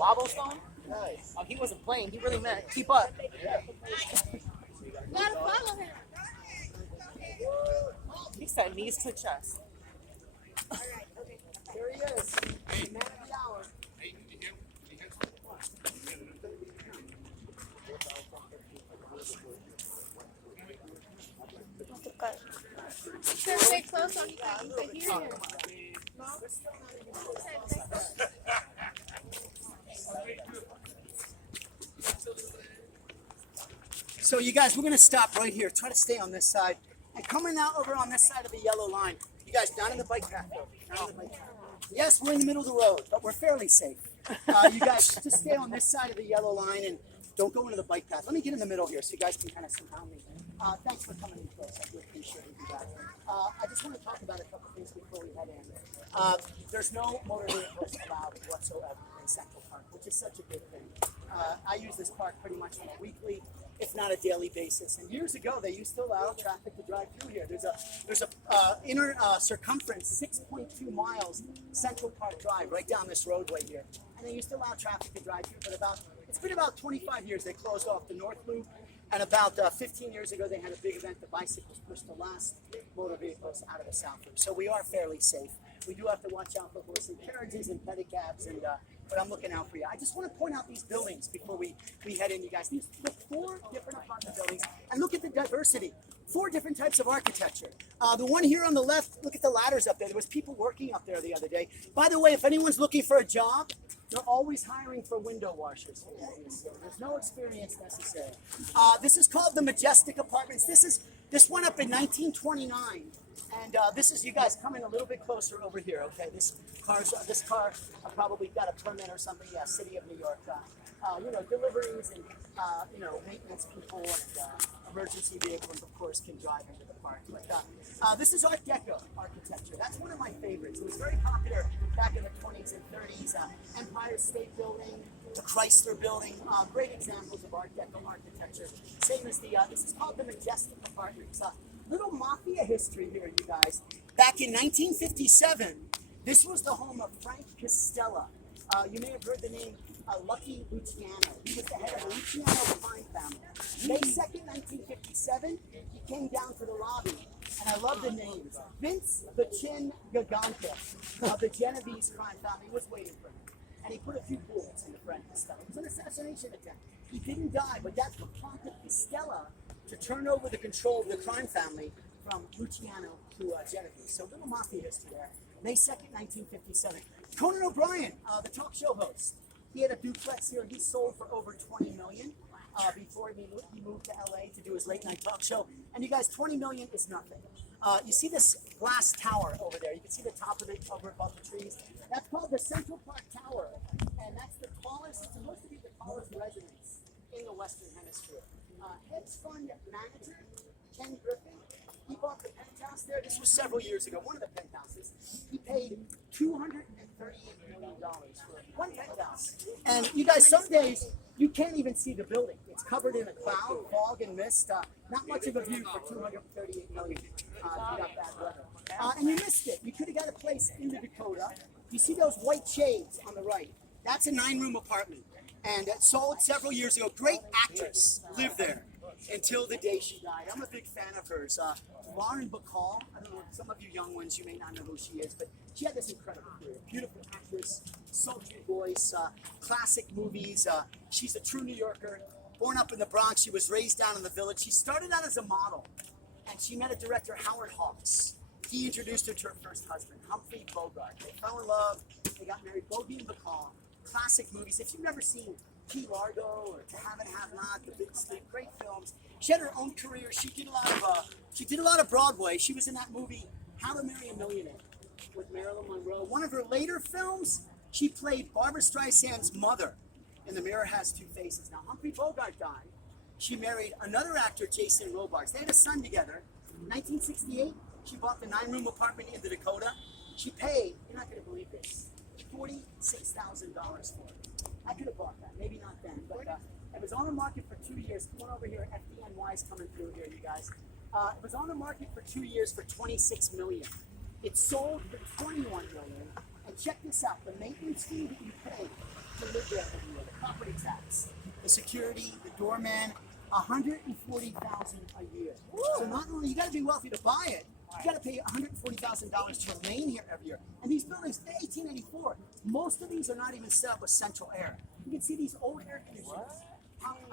Wobblestone? Nice. Oh, he wasn't playing. He really meant keep up. Gotta follow him. He said knees to chest. Here he is. The man of the hour. Sure, stay close so he can hear you. So you guys, we're going to stop right here. Try to stay on this side. And coming out over on this side of the yellow line. You guys, not in the bike path, though. Not in the bike path. Yes, we're in the middle of the road, but we're fairly safe. You guys, just stay on this side of the yellow line and don't go into the bike path. Let me get in the middle here so you guys can kind of surround me. Thanks for coming in close. I do appreciate you guys. I just want to talk about a couple things before we head in. There's no motor vehicles allowed whatsoever in Central Park, which is such a good thing. I use this park pretty much on a weekly, if not a daily basis. And years ago, they used to allow traffic to drive through here. There's a inner circumference, 6.2 miles, Central Park Drive, right down this roadway here. And they used to allow traffic to drive through, but it's been about 25 years. They closed off the North Loop. And about 15 years ago, they had a big event. The bicycles pushed the last motor vehicles out of the South Loop. So we are fairly safe. We do have to watch out for horse and carriages and pedicabs, but I'm looking out for you. I just want to point out these buildings before we head in, you guys. These look 4 different apartment buildings, and look at the diversity. 4 different types of architecture. The one here on the left, look at the ladders up there. There was people working up there the other day. By the way, if anyone's looking for a job, they're always hiring for window washers. There's no experience necessary. This is called the Majestic Apartments. This went up in 1929, and this is you guys coming a little bit closer over here. Okay, this car probably got a permit or something. Yeah, City of New York. Deliveries and maintenance people and emergency vehicles, of course, can drive into the park. But this is Art Deco architecture. That's one of my favorites. It was very popular back in the 20s and 30s. Empire State Building, the Chrysler Building, great examples of Art Deco architecture. Same as this is called the Majestic Apartments. Little mafia history here, you guys. Back in 1957, this was the home of Frank Costella. You may have heard the name Lucky Luciano. He was the head of the Luciano crime family. May 2nd, 1957, he came down to the lobby, and I love the names. Vince the Chin Gigante of the Genovese crime family was waiting for him. And he put a few bullets in the Frank Costella. It was an assassination attempt. He didn't die, but that's what prompted Costella to turn over the control of the crime family from Luciano to Genovese. So little mafia history there. May 2nd, 1957. Conan O'Brien, the talk show host. He had a duplex here. He sold for over $20 million before he moved to LA to do his late night talk show. And you guys, $20 million is nothing. You see this glass tower over there. You can see the top of it over above the trees. That's called the Central Park Tower. And that's the tallest, it's supposed to be the tallest residence in the Western Hemisphere. Hedge fund manager, Ken Griffin, he bought the penthouse there. This was several years ago, one of the penthouses. He paid $238 million for one penthouse. And you guys, some days you can't even see the building. It's covered in a cloud, fog, and mist. Not much of a view for $238 million. If you got bad weather. And you missed it. You could have got a place in the Dakota. You see those white shades on the right? That's a 9-room apartment. And it sold several years ago. Great actress lived there until the day she died. I'm a big fan of hers. Lauren Bacall, I don't know, some of you young ones, you may not know who she is, but she had this incredible career. Beautiful actress, sultry voice, classic movies. She's a true New Yorker. Born up in the Bronx, she was raised down in the Village. She started out as a model, and she met a director, Howard Hawks. He introduced her to her first husband, Humphrey Bogart. They fell in love. They got married. Bogey and Bacall. Classic movies. If you've never seen Key Largo or To Have and Have Not, The Big Sleep, great films. She had her own career. She did a lot of Broadway. She was in that movie How to Marry a Millionaire with Marilyn Monroe. One of her later films, she played Barbra Streisand's mother in The Mirror Has Two Faces. Now Humphrey Bogart died. She married another actor, Jason Robards. They had a son together. In 1968, she bought the 9-room apartment in the Dakota. She paid, you're not going to believe this, $46,000 for it. I could have bought that, maybe not then, but it was on the market for 2 years. Come on over here, FDNY's coming through here, you guys. It was on the market for 2 years for $26 million. It sold for $21 million. And check this out, the maintenance fee that you pay to live there every year. The property tax, the security, the doorman, $140,000 a year. So not only you got to be wealthy to buy it, you got to pay $140,000 to remain here every year. And these buildings, 1884, most of these are not even set up with central air. You can see these old air conditioners.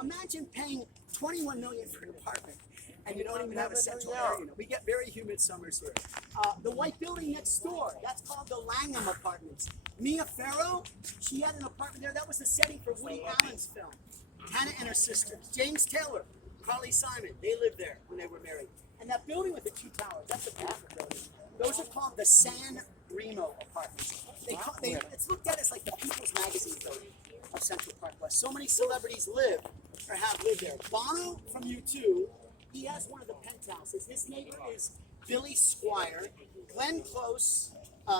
Imagine paying $21 million for an apartment, and you don't even have a central air unit. We get very humid summers here. The white building next door, that's called the Langham Apartments. Mia Farrow, she had an apartment there. That was the setting for Woody Allen's film. Hannah and her sisters. James Taylor, Carly Simon, they lived there when they were married. And that building with the two towers, that's a beautiful building. Those are called the San Remo Apartments. It's looked at as like the People's Magazine building of Central Park West. So many celebrities live or have lived there. Bono from U2, he has one of the penthouses. His neighbor is Billy Squier, Glenn Close,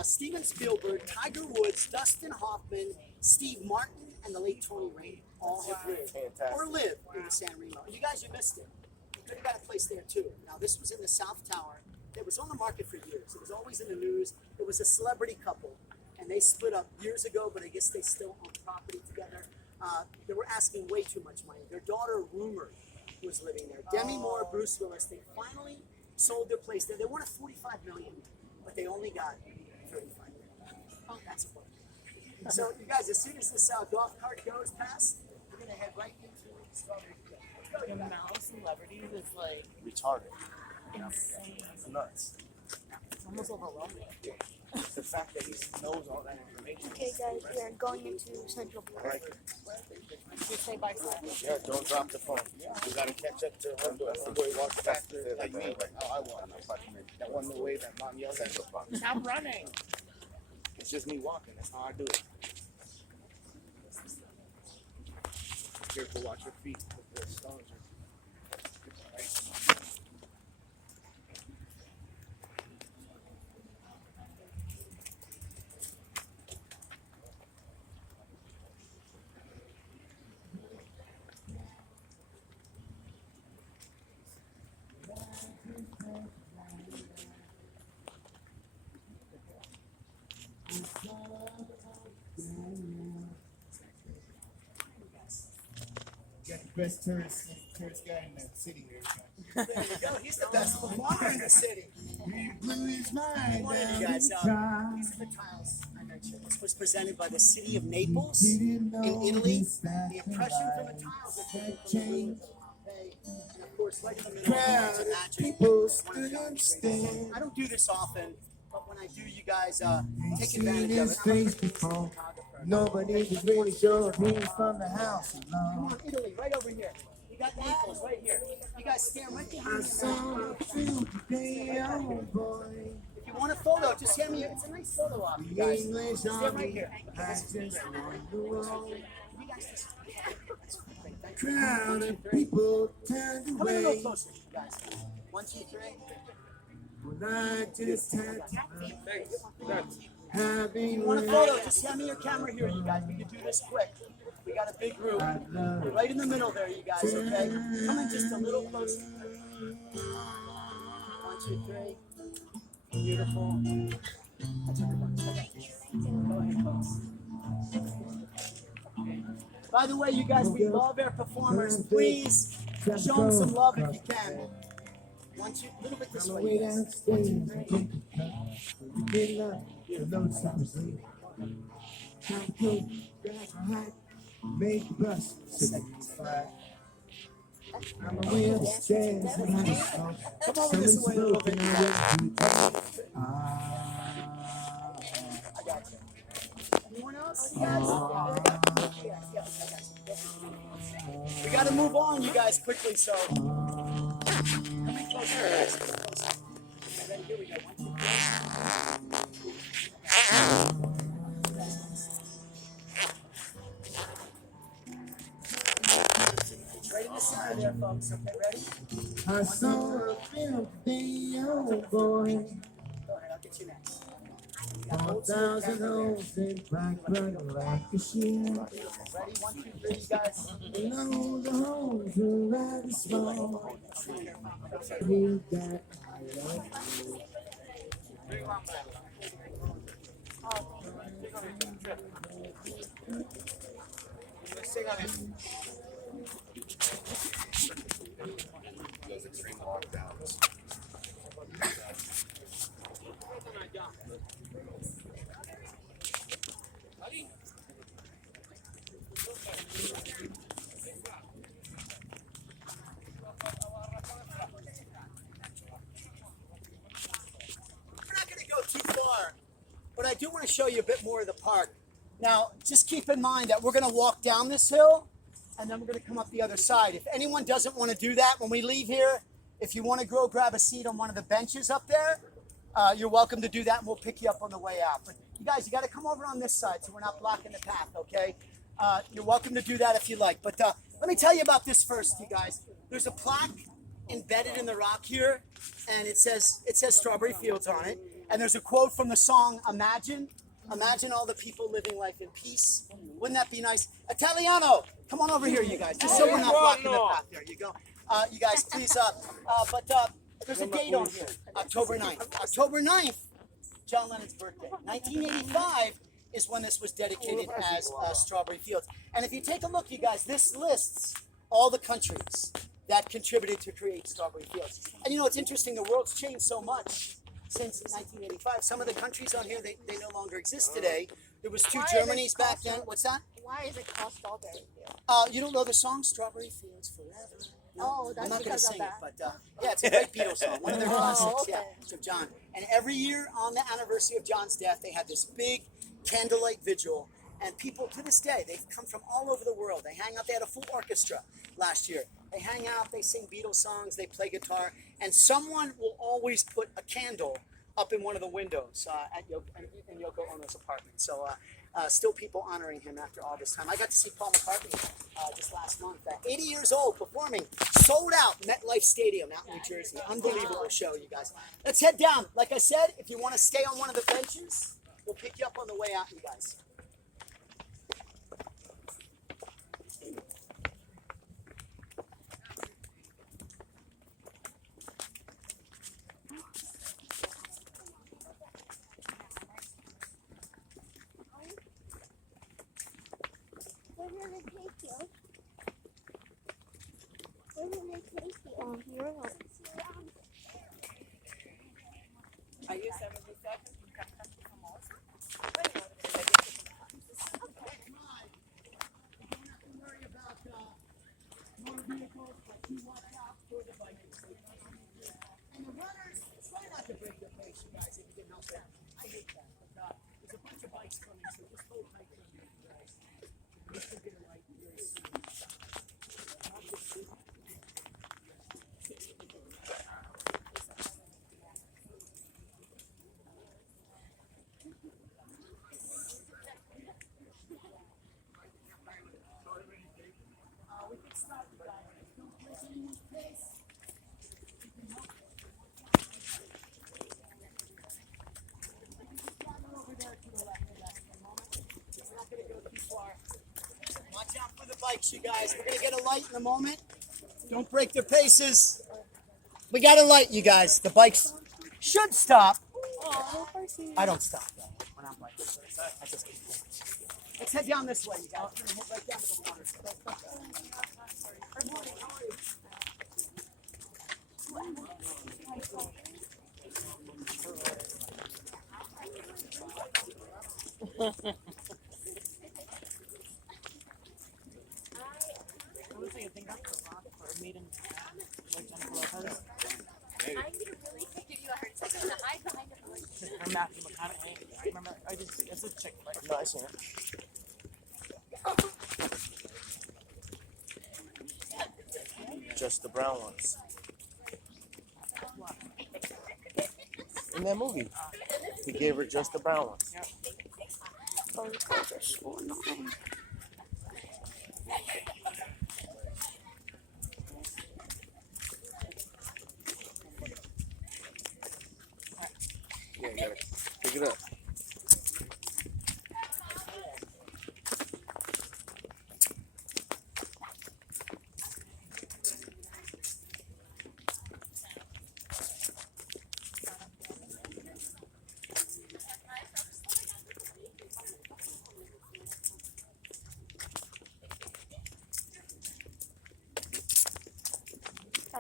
Steven Spielberg, Tiger Woods, Dustin Hoffman, Steve Martin, and the late Tony Rainer. All have lived or live in the San Remo. And you guys, you missed it. You could have got a place there too. Now, this was in the South Tower. It was on the market for years. It was always in the news. It was a celebrity couple, and they split up years ago, but I guess they still own property together. They were asking way too much money. Their daughter, Rumor, was living there. Demi Moore, Bruce Willis, they finally sold their place there. They wanted $45 million, but they only got $35 million. Oh, that's a point. So, you guys, as soon as this golf cart goes past, we're going to head right into Strawberry Field. Let's go, The you guys. amount of celebrities is like Retarded. insane. It's nuts. It's almost overwhelming. The fact that he knows all that information. Okay, guys, we are going into Central Park. Right. You say bye to Yeah, don't drop the phone. You gotta catch up to homeboy walks faster like me, like how I walk. That wasn't the way that mom yelled at me. Stop running. It's just me walking. That's how I do it. Careful, watch your feet. The stones are. Right. Got the best tourist guy in that city here. There you go. He's the best performer in the city. He blew his mind One of down you guys, the child. these are the tiles I mentioned. This was presented by the city of Naples He didn't know in Italy. his back The impression from the life tiles are had taken from the changed. Pompeii. And of course, right in the middle, Crowd it's of magic. people stood and stared. I don't do this often, but when I do, you guys Ain't take seen advantage of his it. face before. Nobody was really sure if he was from the house Come alone. on, Italy, right over here. You got Naples right here. You guys stand right behind I me. saw a few today, oh boy. If you want a photo, just hand me. It's a nice photo op, you The guys. English Stand right army here. has just won the war. You guys just. Crowd of people turned Come a little away. closer, you guys. 1, 2, 3. Well, I just had to having You want a photo? Just hand me your camera here, you guys. We can do this quick. We got a big group. You're right in the middle there, you guys, okay? Come in just a little closer. 1, 2, 3. Beautiful. That's everybody. Go ahead, folks. By the way, you guys, we love our performers. Please show them some love if you can. 1, 2, a little bit this on way, the way you guys. 1, 2, downstairs, 3. I think the cup. We did not, the notes I was leaving. Time to grab a hat, make the bus, 75. On the way upstairs, and I saw Come over this way a little bit. someone smoking a I got you. Anyone else? You guys? Yes, I got you. We got to move on, you guys, quickly. So come in closer. Guys. Closer. Okay, ready? Here we go. 1, 2, 3. Right in the center there, folks. Okay, ready? I saw a film today, oh boy. Go ahead. I'll get you next. 1,000 holes in black butter like a sheet. Ready? 1, 2, 3, you guys. And all the holes are rather small. You got I love you. Those extreme lockdowns. We're not going to go too far, but I do want to show you a bit more of the park. Now, just keep in mind that we're going to walk down this hill, and then we're going to come up the other side. If anyone doesn't want to do that, when we leave here, if you want to go grab a seat on one of the benches up there, you're welcome to do that, and we'll pick you up on the way out. But you guys, you got to come over on this side so we're not blocking the path, okay? You're welcome to do that if you like. But let me tell you about this first, you guys. There's a plaque embedded in the rock here, and it says Strawberry Fields on it. And there's a quote from the song Imagine. Imagine all the people living life in peace. Wouldn't that be nice? Italiano, come on over here, you guys, just so we're not blocking the path. There you go. You guys, please, there's a date on here, October 9th. October 9th, John Lennon's birthday. 1985 is when this was dedicated as Strawberry Fields. And if you take a look, you guys, this lists all the countries that contributed to create Strawberry Fields. And you know, it's interesting, the world's changed so much since 1985. Some of the countries on here, they no longer exist today. There was two Germanys back then. What's that? Why is it called Strawberry Field? You don't know the song Strawberry Fields Forever? Oh, that's I'm not going to because of sing that. it, but yeah, it's a great Beatles song. One of their classics, okay. yeah, of John. And every year on the anniversary of John's death, they had this big candlelight vigil. And people to this day, they've come from all over the world. They hang out. They had a full orchestra last year. They hang out, they sing Beatles songs, they play guitar, and someone will always put a candle up in one of the windows in Yoko Ono's apartment. So still people honoring him after all this time. I got to see Paul McCartney just last month. 80 years old, performing, sold out MetLife Stadium out in New Jersey. Unbelievable show, you guys. Let's head down. Like I said, if you want to stay on one of the benches, we'll pick you up on the way out, you guys. Where will they take you? Where will they take you? Here. Are you 77? You can come to Formosa? And the runners, try not to break their pace, you guys, if you can help that. I hate that. But there's a bunch of bikes coming, so just hold tight to them, you guys. We should get it right very soon. We can start, you guys. Don't break anyone's pace. Over there to the left of that for a moment. It's not going to go too far. Watch out for the bikes, you guys. We're going to get a light in a moment. Don't break their paces. We got a light, you guys. The bikes should stop. I don't stop, though, when I'm like this. I just keep going. Let's head down this way, you guys. We're going to head right down to the water. Good morning. How are you? Honestly, I think that's the rock or made in like Jennifer Lopez. I need to really give you a hard second to hide behind the bush. Or Matthew McConaughey. I remember, it's a chick flick. No, I seen it. Just the brown ones. In that movie, he gave her just the brown ones. Yeah, you gotta pick it up.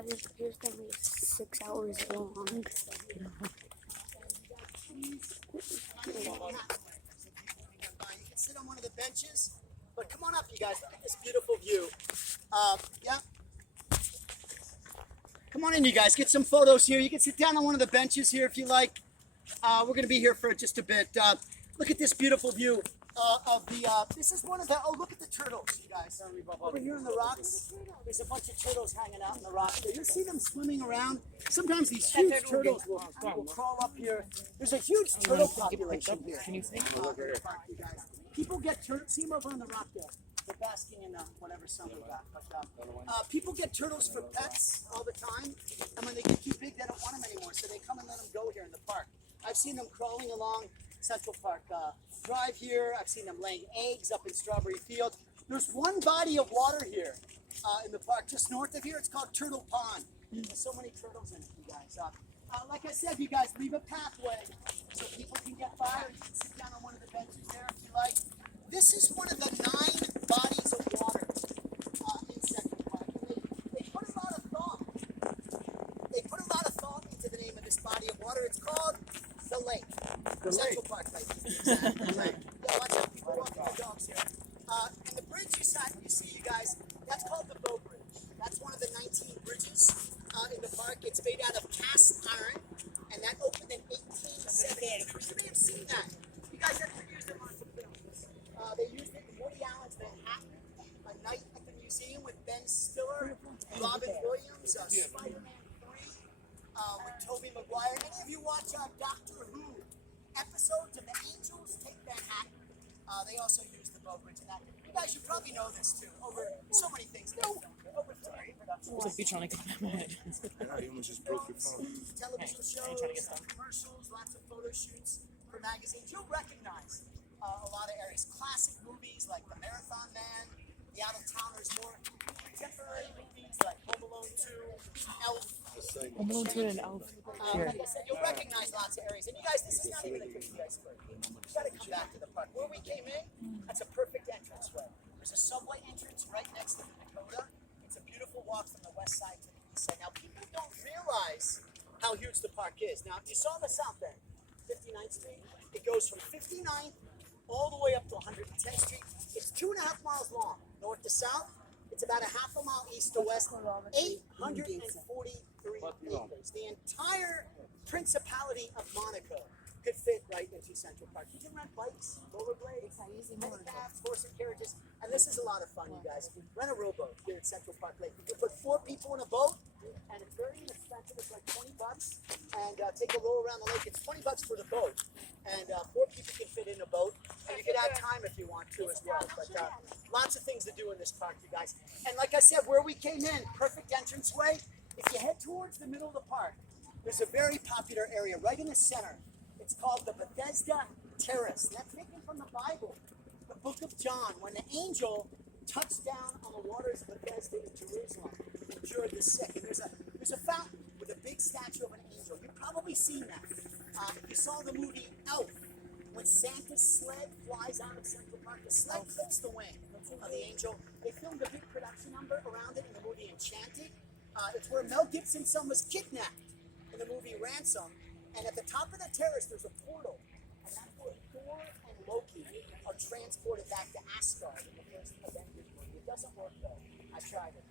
Here's only 6 hours long. You can sit on one of the benches, but come on up, you guys. Look at this beautiful view. Yeah. Come on in, you guys. Get some photos here. You can sit down on one of the benches here if you like. We're going to be here for just a bit. Look at this beautiful view of the. This is one of the. Oh, look at the turtles, you guys. Over here in the rocks, there's a bunch of turtles hanging out in the rocks. You'll see them swimming around. Sometimes these huge turtles will crawl up here. There's a huge turtle population here. Can you see? People get turtles. See them over on the rock there. They're basking in whatever sun we got. But people get turtles for pets all the time, and when they get too big, they don't want them anymore. So they come and let them go here in the park. I've seen them crawling along Central Park Drive here. I've seen them laying eggs up in Strawberry Field. There's one body of water here in the park just north of here. It's called Turtle Pond. There's so many turtles in it, you guys. Like I said, you guys leave a pathway so people can get by, or you can sit down on one of the benches there if you like. This is one of the 9 bodies of water in Central Park. They put a lot of thought. They put a lot of thought into the name of this body of water. It's called the lake. Central Park Lake. The lake. Yeah, lots of people walking their dogs here. And the bridge you see, you guys, that's called the Bow Bridge. That's one of the 19 bridges in the park. It's made out of cast iron, and that opened in 1872. You may have seen that. You guys have used it on some films. They used it in Woody Allen's Manhattan, A Night at the Museum with Ben Stiller, Robin Williams, Spider-Man 3 with Tobey Maguire. Any of you watch Doctor Who episodes of The Angels Take Manhattan? They also use the Bow Bridge in that. You guys should probably know this too. Over so many things. Over 30 productions. There's a beach on my head. You almost just broke your phone. Television shows, commercials, lots of photo shoots for magazines. You'll recognize a lot of areas. Classic movies like The Marathon Man, The Out of Towners, more contemporary movies like Home Alone 2, Elf. I'm going to an elf. Like I said, you'll recognize lots of areas. And you guys, this is not even a good iceberg. You gotta come back to the park. Where we came in, that's a perfect entranceway. There's a subway entrance right next to the Dakota. It's a beautiful walk from the west side to the east side. Now, people don't realize how huge the park is. Now, you saw the south end, 59th Street. It goes from 59th all the way up to 110th Street. It's 2.5 miles long, north to south. It's about a half a mile east to west. 843 acres. The entire Principality of Monaco could fit right into Central Park. You can rent bikes, rollerblades, pedicabs, horse and carriages, and this is a lot of fun, you guys. Rent a rowboat here at Central Park Lake. You can put 4 people in a boat, and it's very inexpensive. It's like $20, and take a roll around the lake. It's $20 for the boat, and 4 people can fit in a boat. And you can add time if you want to as well. But lots of things to do in this park, you guys. And like I said, where we came in, perfect entranceway. If you head towards the middle of the park, there's a very popular area right in the center. It's called the Bethesda Terrace. That's taken from the Bible, the book of John, when the angel touched down on the waters of Bethesda in Jerusalem and cured the sick. And there's a fountain with a big statue of an angel. You've probably seen that. If you saw the movie Elf, when Santa's sled flies out of Central Park, the sled clips the wing of the angel. They filmed a big production number around it in the movie Enchanted. It's where Mel Gibson's son was kidnapped in the movie Ransom. And at the top of the terrace, there's a portal. And that's where Thor and Loki are transported back to Asgard in the first Avengers movie. It doesn't work, though. I tried it,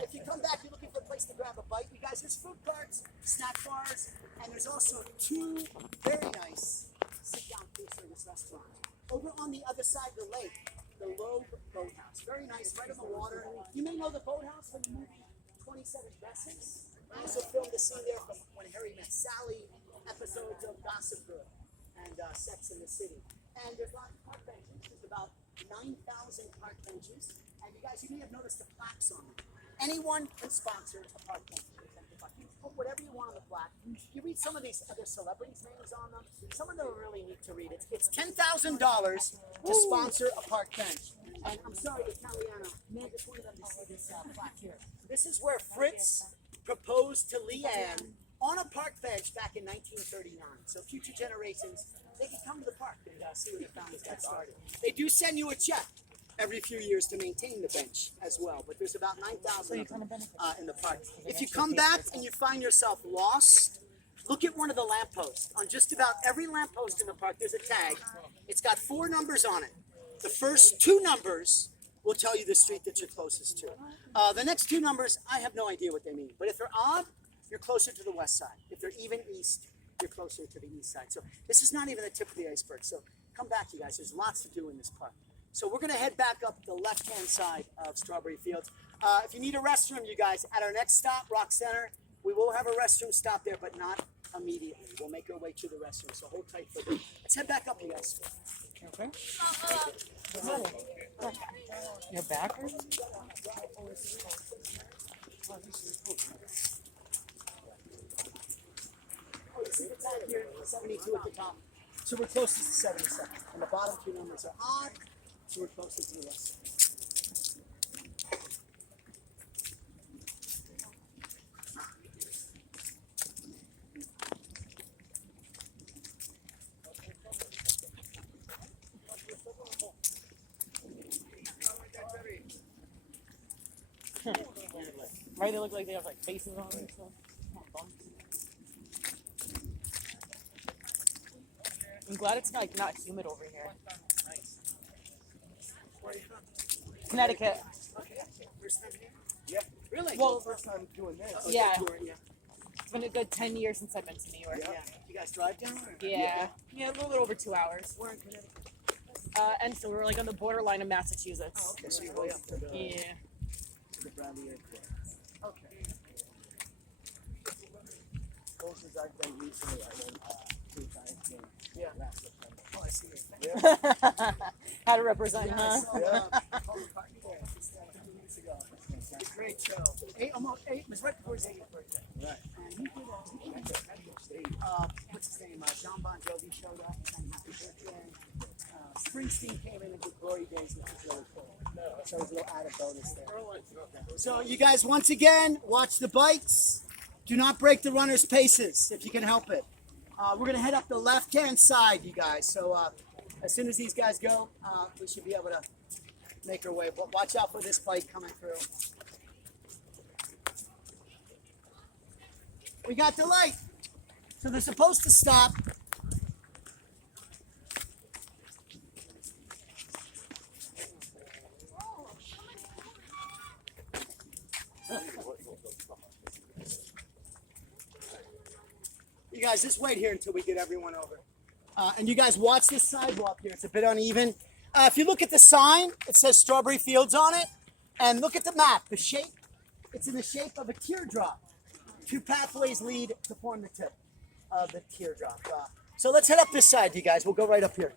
if you come back, you're looking for a place to grab a bite. You guys, there's food carts, snack bars, and there's also 2 very nice sit-down food service restaurants. Over on the other side of the lake, the Loeb Boathouse. Very nice, right on the water. You may know the boathouse from the movie 27 Dresses. I also filmed a scene there from When Harry Met Sally, episodes of Gossip Girl and Sex in the City. And there's lots of park benches. There's about 9,000 park benches. And you guys, you may have noticed the plaques on them. Anyone can sponsor a park bench. You put whatever you want on the plaque. You read some of these other celebrities' names on them. Some of them are really neat to read. It's $10,000 to sponsor a park bench. And I'm sorry, Italiano. I just wanted them to see this plaque here. This is where Fritz proposed to Leanne on a park bench back in 1939. So future generations, they can come to the park and see where their families got started. They do send you a check every few years to maintain the bench as well. But there's about 9,000 of them in the park. If you come back and you find yourself lost, look at one of the lampposts. On just about every lamppost in the park, there's a tag. It's got 4 numbers on it. The first 2 numbers will tell you the street that you're closest to. The next 2 numbers, I have no idea what they mean. But if they're odd, you're closer to the west side. If they're even east, you're closer to the east side. So this is not even the tip of the iceberg. So come back, you guys. There's lots to do in this park. So we're going to head back up the left-hand side of Strawberry Fields. If you need a restroom, you guys, at our next stop, Rock Center, we will have a restroom stop there, but not immediately. We'll make our way to the restroom. So hold tight for a bit. Let's head back up, you guys. Okay. Your back hurts? Oh, you see the tag here, 72 at the top. So we're closest to 77. And the bottom 2 numbers are odd, so we're closer to the rest. Right, they look like they have like faces on them and stuff. Bumps. I'm glad it's like not humid over here. Nice. Where are you from? Connecticut. Okay. First time here? Yeah. Really? Well, First time doing this. Oh, yeah. tour, yeah. It's been a good 10 years since I've been to New York. Yeah. You guys drive down? Or? Yeah. Yeah, a little bit over 2 hours. We're in Connecticut. And so we're like on the borderline of Massachusetts. Oh, okay. So you're way up to the, Yeah. to the Bradley Airport. Okay. Closest I've been recently, I went to a Giants game. Yeah. Last September. Oh, I see it. How to represent, Yeah, huh? I saw Paul McCartney there just a few weeks ago. Great show. It was right before his 80th birthday. Right. And he did what's his name? John Bon Jovi showed up and sang Happy Birthday. Springsteen came in and did Glory Days, which was really cool. So it was a little added bonus there. So you guys, once again, watch the bikes. Do not break the runners' paces if you can help it. We're going to head up the left-hand side, you guys. So as soon as these guys go, we should be able to make our way. But watch out for this bike coming through. We got the light. So they're supposed to stop. You guys, just wait here until we get everyone over. And you guys watch this sidewalk here. It's a bit uneven. If you look at the sign, it says Strawberry Fields on it. And look at the map. The shape, it's in the shape of a teardrop. 2 pathways lead to form the tip of the teardrop. So let's head up this side, you guys. We'll go right up here.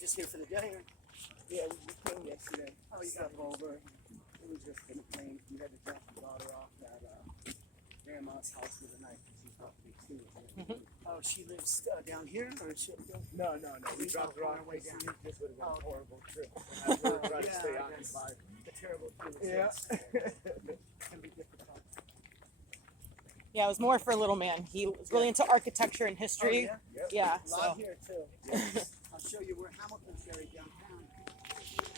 Just here for the day. Yeah, we came yesterday. Oh, you Step over. It was just in a plane. We had to drop the daughter off at grandma's house for the night because she's about to be 2. Oh, she lives down here, or she? No. We dropped her off. On our way down. This would have been a horrible trip. I really tried to Yeah, stay I occupied. The terrible things. Yeah. Can be difficult. Yeah, it was more for a little man. He was really into architecture and history. Oh, Yep. Yeah, A lot so. here too. I'll show you where Hamilton's buried downtown.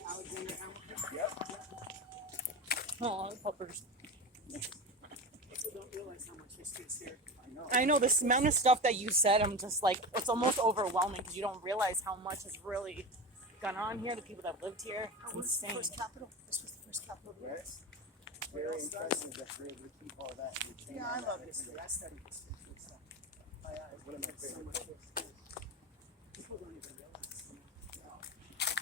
Alexander Hamilton. Yep. Oh, puppers. People don't realize how much history is here. I know. I know this amount of stuff that you said, I'm just like, it's almost overwhelming because you don't realize how much has really gone on here, the people that lived here. It's What was the insane. first capital? This was the first capital of the Right. US. Very impressive that we're able to keep all that. and retain Yeah, all I that love history. information. I study history and stuff. One of my So favorite much books. history. People don't even realize.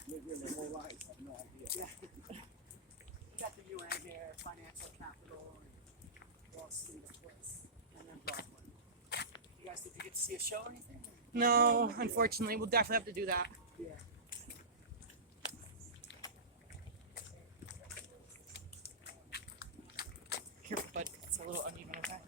Lived here my whole life. I have no idea. Yeah. You got the UN here, financial capital, and Wall Street, of course, and then Broadway. You guys, did you get to see a show or anything? No, unfortunately, we'll definitely have to do that. Yeah. Careful, bud. It's a little uneven, okay?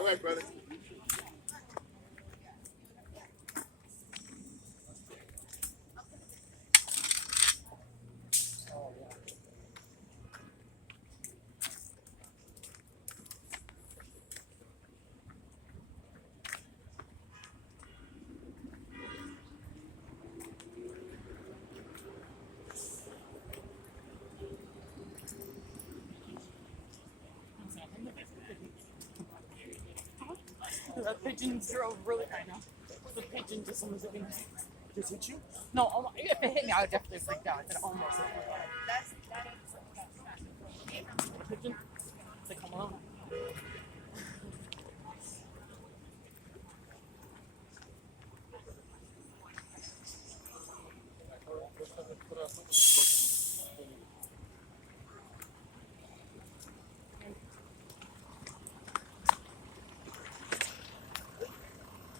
All right, brother. That pigeon drove really. I know. The pigeon just almost hit me. Just hit you? No, if it hit me, I would definitely freak out. I said almost. The pigeon. It's like, come on.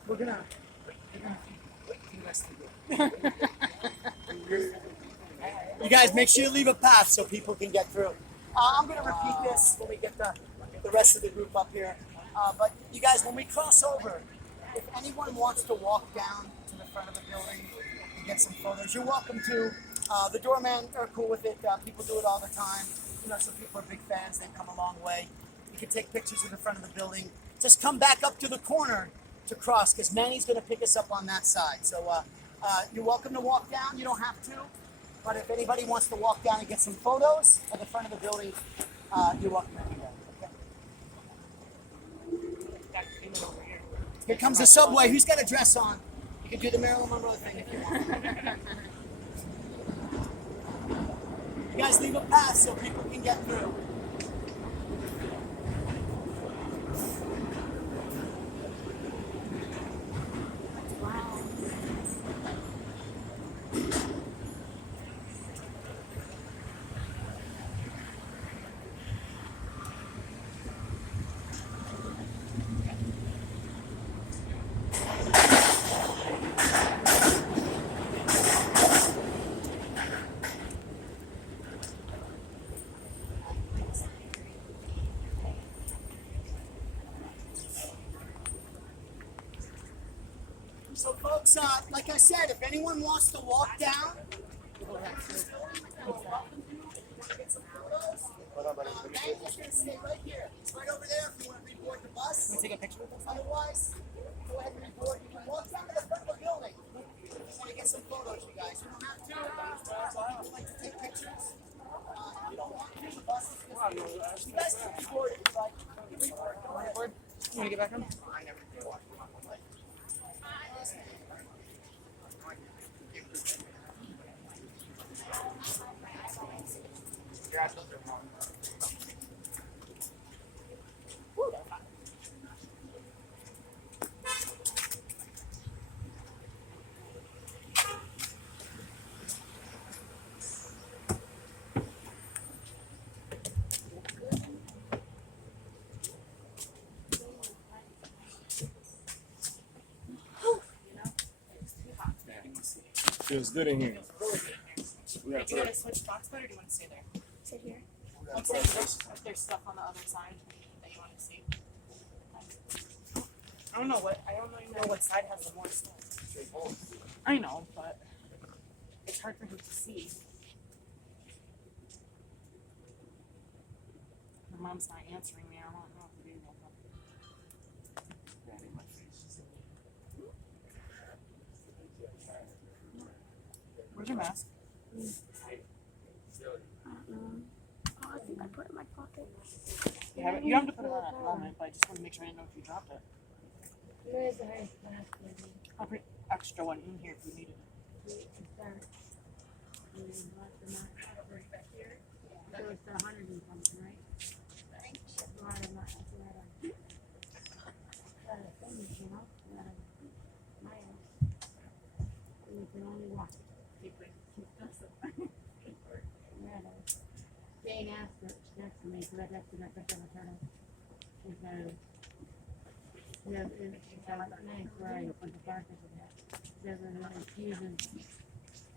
We're gonna You guys make sure you leave a path so people can get through. I'm gonna repeat this when we get the rest of the group up here. But you guys, when we cross over, if anyone wants to walk down to the front of the building and get some photos, you're welcome to. The doormen are cool with it. People do it all the time. You know, some people are big fans. They've come a long way. You can take pictures in the front of the building. Just come back up to the corner to cross, because Manny's going to pick us up on that side. So you're welcome to walk down. You don't have to. But if anybody wants to walk down and get some photos at the front of the building, you're welcome to do that. Okay? Here comes the subway. Who's got a dress on? You can do the Marilyn Monroe thing if you want. You guys leave a path so people can get through. So folks, like I said, if anyone wants to walk down, Manny's going to stay right here. It's right over there if you want to reboard the bus. Can we take a picture with us? Otherwise, go ahead and reboard. You can walk down to the front of the building. Just want to get some photos, you guys. You don't have to. If you like to take pictures, you don't want to. The bus is just you guys can reboard if you like. You can reboard. Go ahead. You want to get back on? I never do. Feels good in here. We Do got you want to switch spots, but or do you want to stay there? Sit here. Let's say if there's stuff on the other side that you want to see. I don't know even know what side has the more stuff. I know, but it's hard for him to see. My mom's not answering me. I don't know if to do that. Where's your mask? I don't know. Oh, I think I put it in my pocket. You have it. You don't have to put it on at the moment, but I just want to make sure I know if you dropped it. Where is the highest mask, baby? I'll put extra one in here if you needed it. It's that. And then what's the mask? So it's 100 and something, right? That's a lot of masks. That's a lot of things, you know? A lot of miles. And you can only walk. Jane asked her, she next to me, so that's actually not such a maternal. She said, she said, like, nice, where I opened the park, she said, when infusion,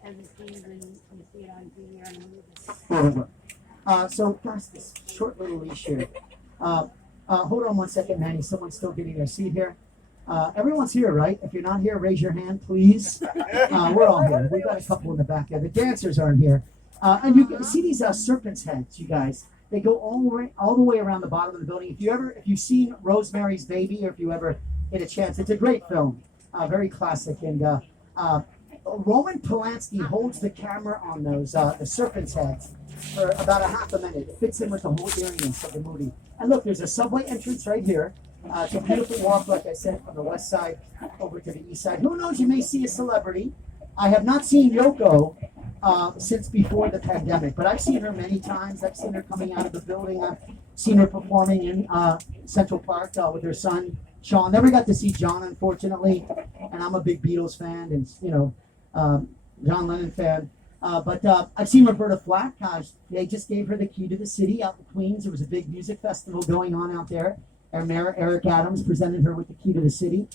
as it seems, and you see it on TV or on the movie. So past this short little leash here, Hold on one second, Manny. Someone's still getting their seat here. Everyone's here, right? If you're not here, raise your hand, please. We're all here. We've got a couple in the back there. The dancers aren't here. And you can see these serpent's heads, you guys. They go all the way around the bottom of the building. If you've seen Rosemary's Baby, or if you ever get a chance, it's a great film, very classic. And Roman Polanski holds the camera on those the serpent's heads for about a half a minute. It fits in with the whole eeriness of the movie. And look, there's a subway entrance right here. It's a beautiful walk, like I said, from the west side over to the east side. Who knows? You may see a celebrity. I have not seen Yoko since before the pandemic, but I've seen her many times. I've seen her coming out of the building. I've seen her performing in Central Park with her son Sean. Never got to see John, unfortunately, and I'm a big Beatles fan and John Lennon fan. But I've seen Roberta Flack. They just gave her the key to the city out in Queens. There was a big music festival going on out there. Our mayor, Eric Adams, presented her with the key to the city.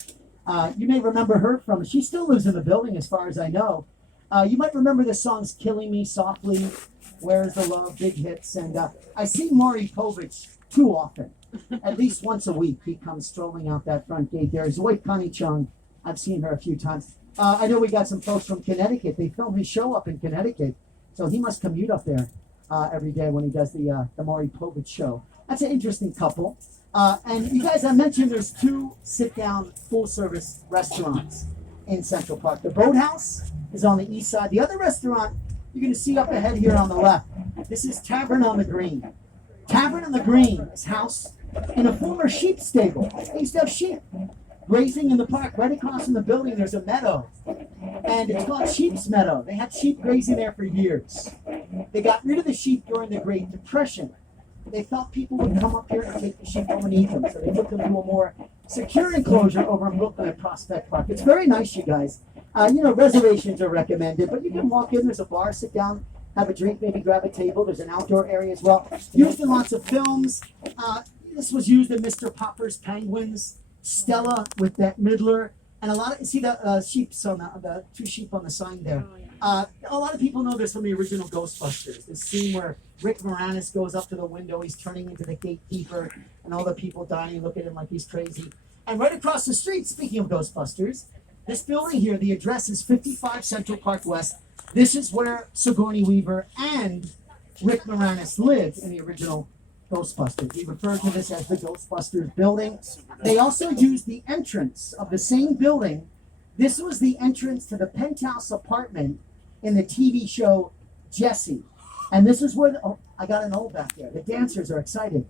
You may remember her from, she still lives in the building as far as I know. You might remember the songs Killing Me Softly, Where's the Love, big hits. And I see Maury Povich too often. At least once a week, he comes strolling out that front gate there. His wife, Connie Chung, I've seen her a few times. I know we got some folks from Connecticut. They film his show up in Connecticut. So he must commute up there every day when he does the Maury Povich show. That's an interesting couple. And you guys, I mentioned there's 2 sit-down full-service restaurants in Central Park. The Boathouse is on the east side. The other restaurant you're going to see up ahead here on the left, this is Tavern on the Green. Tavern on the Green is housed in a former sheep stable. They used to have sheep grazing in the park. Right across from the building, there's a meadow. And it's called Sheep's Meadow. They had sheep grazing there for years. They got rid of the sheep during the Great Depression. They thought people would come up here and take the sheep home and eat them. So they took them to a more secure enclosure over in Brooklyn at Prospect Park. It's very nice, you guys. Reservations are recommended, but you can walk in. There's a bar, sit down, have a drink, maybe grab a table. There's an outdoor area as well. Used in lots of films. This was used in Mr. Popper's Penguins, Stella with Bette Midler, and a lot of, see the sheep's on the 2 sheep on the sign there. A lot of people know this from the original Ghostbusters. The scene where Rick Moranis goes up to the window, he's turning into the gatekeeper, and all the people dying look at him like he's crazy. And right across the street, speaking of Ghostbusters, this building here, the address is 55 Central Park West. This is where Sigourney Weaver and Rick Moranis lived in the original Ghostbusters. We refer to this as the Ghostbusters building. They also used the entrance of the same building. This was the entrance to the penthouse apartment in the TV show Jessie. And this is where, I got an old back there. The dancers are excited.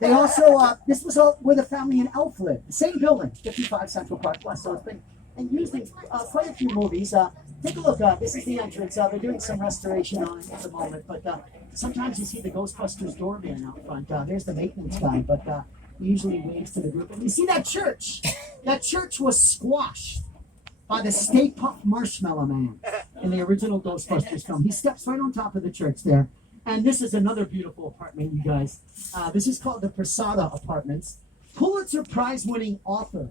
They also, this was where the family in Elf lived. The same building, 55 Central Park West. So it's been used in quite a few movies. Take a look. This is the entrance. They're doing some restoration on it at the moment. But sometimes you see the Ghostbusters doorman out front. There's the maintenance guy. But he usually waves to the group. And you see that church? That church was squashed by the Stay Puft Marshmallow Man in the original Ghostbusters film. He steps right on top of the church there. And this is another beautiful apartment, you guys. This is called the Prasada Apartments. Pulitzer Prize-winning author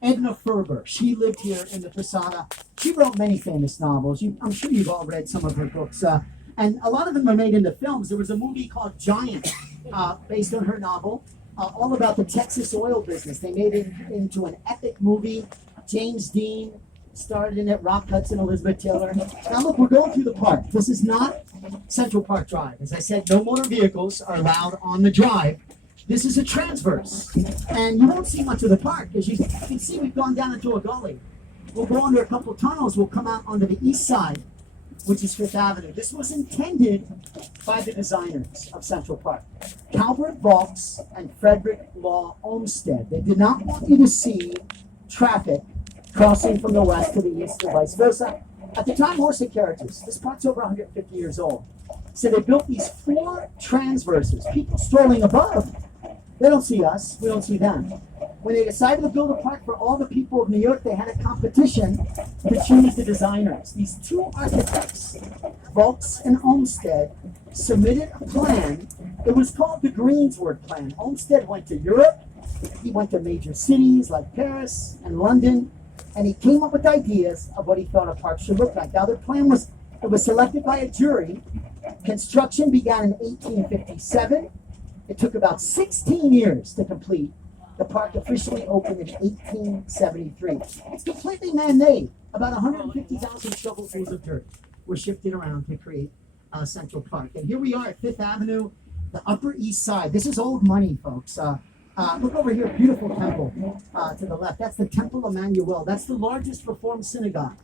Edna Ferber. She lived here in the Prasada. She wrote many famous novels. I'm sure you've all read some of her books. And a lot of them are made into films. There was a movie called Giant, based on her novel, all about the Texas oil business. They made it into an epic movie. James Dean starred in it, Rock Hudson, Elizabeth Taylor. Now look, we're going through the park. This is not Central Park Drive. As I said, no motor vehicles are allowed on the drive. This is a transverse. And you won't see much of the park. As you can see, we've gone down into a gully. We'll go under a couple tunnels. We'll come out onto the east side, which is Fifth Avenue. This was intended by the designers of Central Park, Calvert Vaux and Frederick Law Olmsted. They did not want you to see traffic crossing from the west to the east or vice versa. At the time, horse and carriages. This park's over 150 years old. So they built these 4 transverses. People strolling above, they don't see us, we don't see them. When they decided to build a park for all the people of New York, they had a competition to choose the designers. These 2 architects, Vaux and Olmsted, submitted a plan. It was called the Greensward Plan. Olmsted went to Europe. He went to major cities like Paris and London, and he came up with ideas of what he thought a park should look like. Now, their plan was, it was selected by a jury. Construction began in 1857. It took about 16 years to complete. The park officially opened in 1873. It's completely man-made. About 150,000 shovelfuls of dirt were shifted around to create Central Park. And here we are at Fifth Avenue, the Upper East Side. This is old money, folks. Look over here, beautiful temple to the left. That's the Temple Emmanuel. That's the largest Reformed synagogue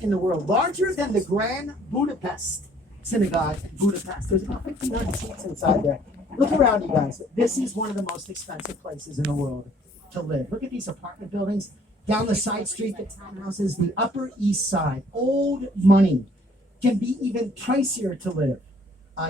in the world, larger than the Grand Budapest Synagogue in Budapest. There's about 1,500 seats inside there. Look around, you guys. This is one of the most expensive places in the world to live. Look at these apartment buildings. Down the side street, the townhouses, the Upper East Side. Old money. Can be even pricier to live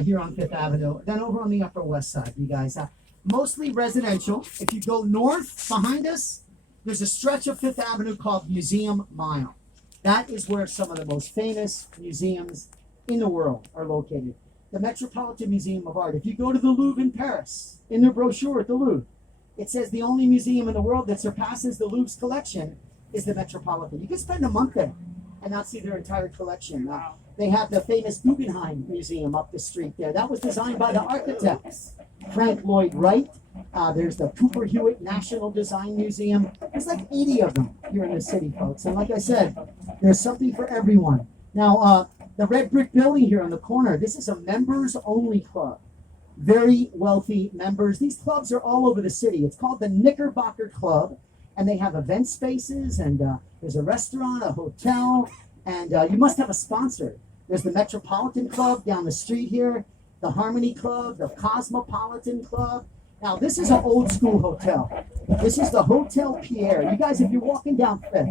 here on Fifth Avenue than over on the Upper West Side, you guys. Mostly residential. If you go north behind us, there's a stretch of Fifth Avenue called Museum Mile. That is where some of the most famous museums in the world are located. The Metropolitan Museum of Art. If you go to the Louvre in Paris, in their brochure at the Louvre, it says the only museum in the world that surpasses the Louvre's collection is the Metropolitan. You can spend a month there and not see their entire collection. They have the famous Guggenheim Museum up the street there. That was designed by the architects, Frank Lloyd Wright. There's the Cooper Hewitt National Design Museum. There's like 80 of them here in the city, folks. And like I said, there's something for everyone. Now, the red brick building here on the corner, this is a members-only club. Very wealthy members. These clubs are all over the city. It's called the Knickerbocker Club, and they have event spaces, and there's a restaurant, a hotel, and you must have a sponsor. There's the Metropolitan Club down the street here, the Harmony Club, the Cosmopolitan Club. Now, this is an old school hotel. This is the Hotel Pierre. You guys, if you're walking down Fifth,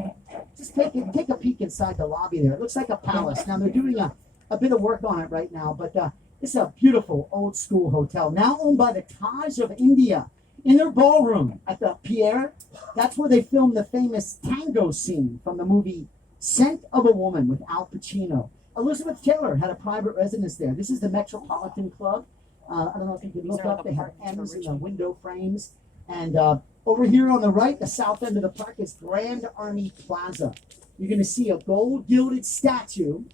just take a peek inside the lobby there. It looks like a palace. Now, they're doing a bit of work on it right now, but it's a beautiful old school hotel, now owned by the Taj of India. In their ballroom at the Pierre, that's where they filmed the famous tango scene from the movie Scent of a Woman with Al Pacino. Elizabeth Taylor had a private residence there. This is the Metropolitan Club. I don't know if you can look up. They have M's in the window frames. And over here on the right, the south end of the park, is Grand Army Plaza. You're going to see a gold-gilded statue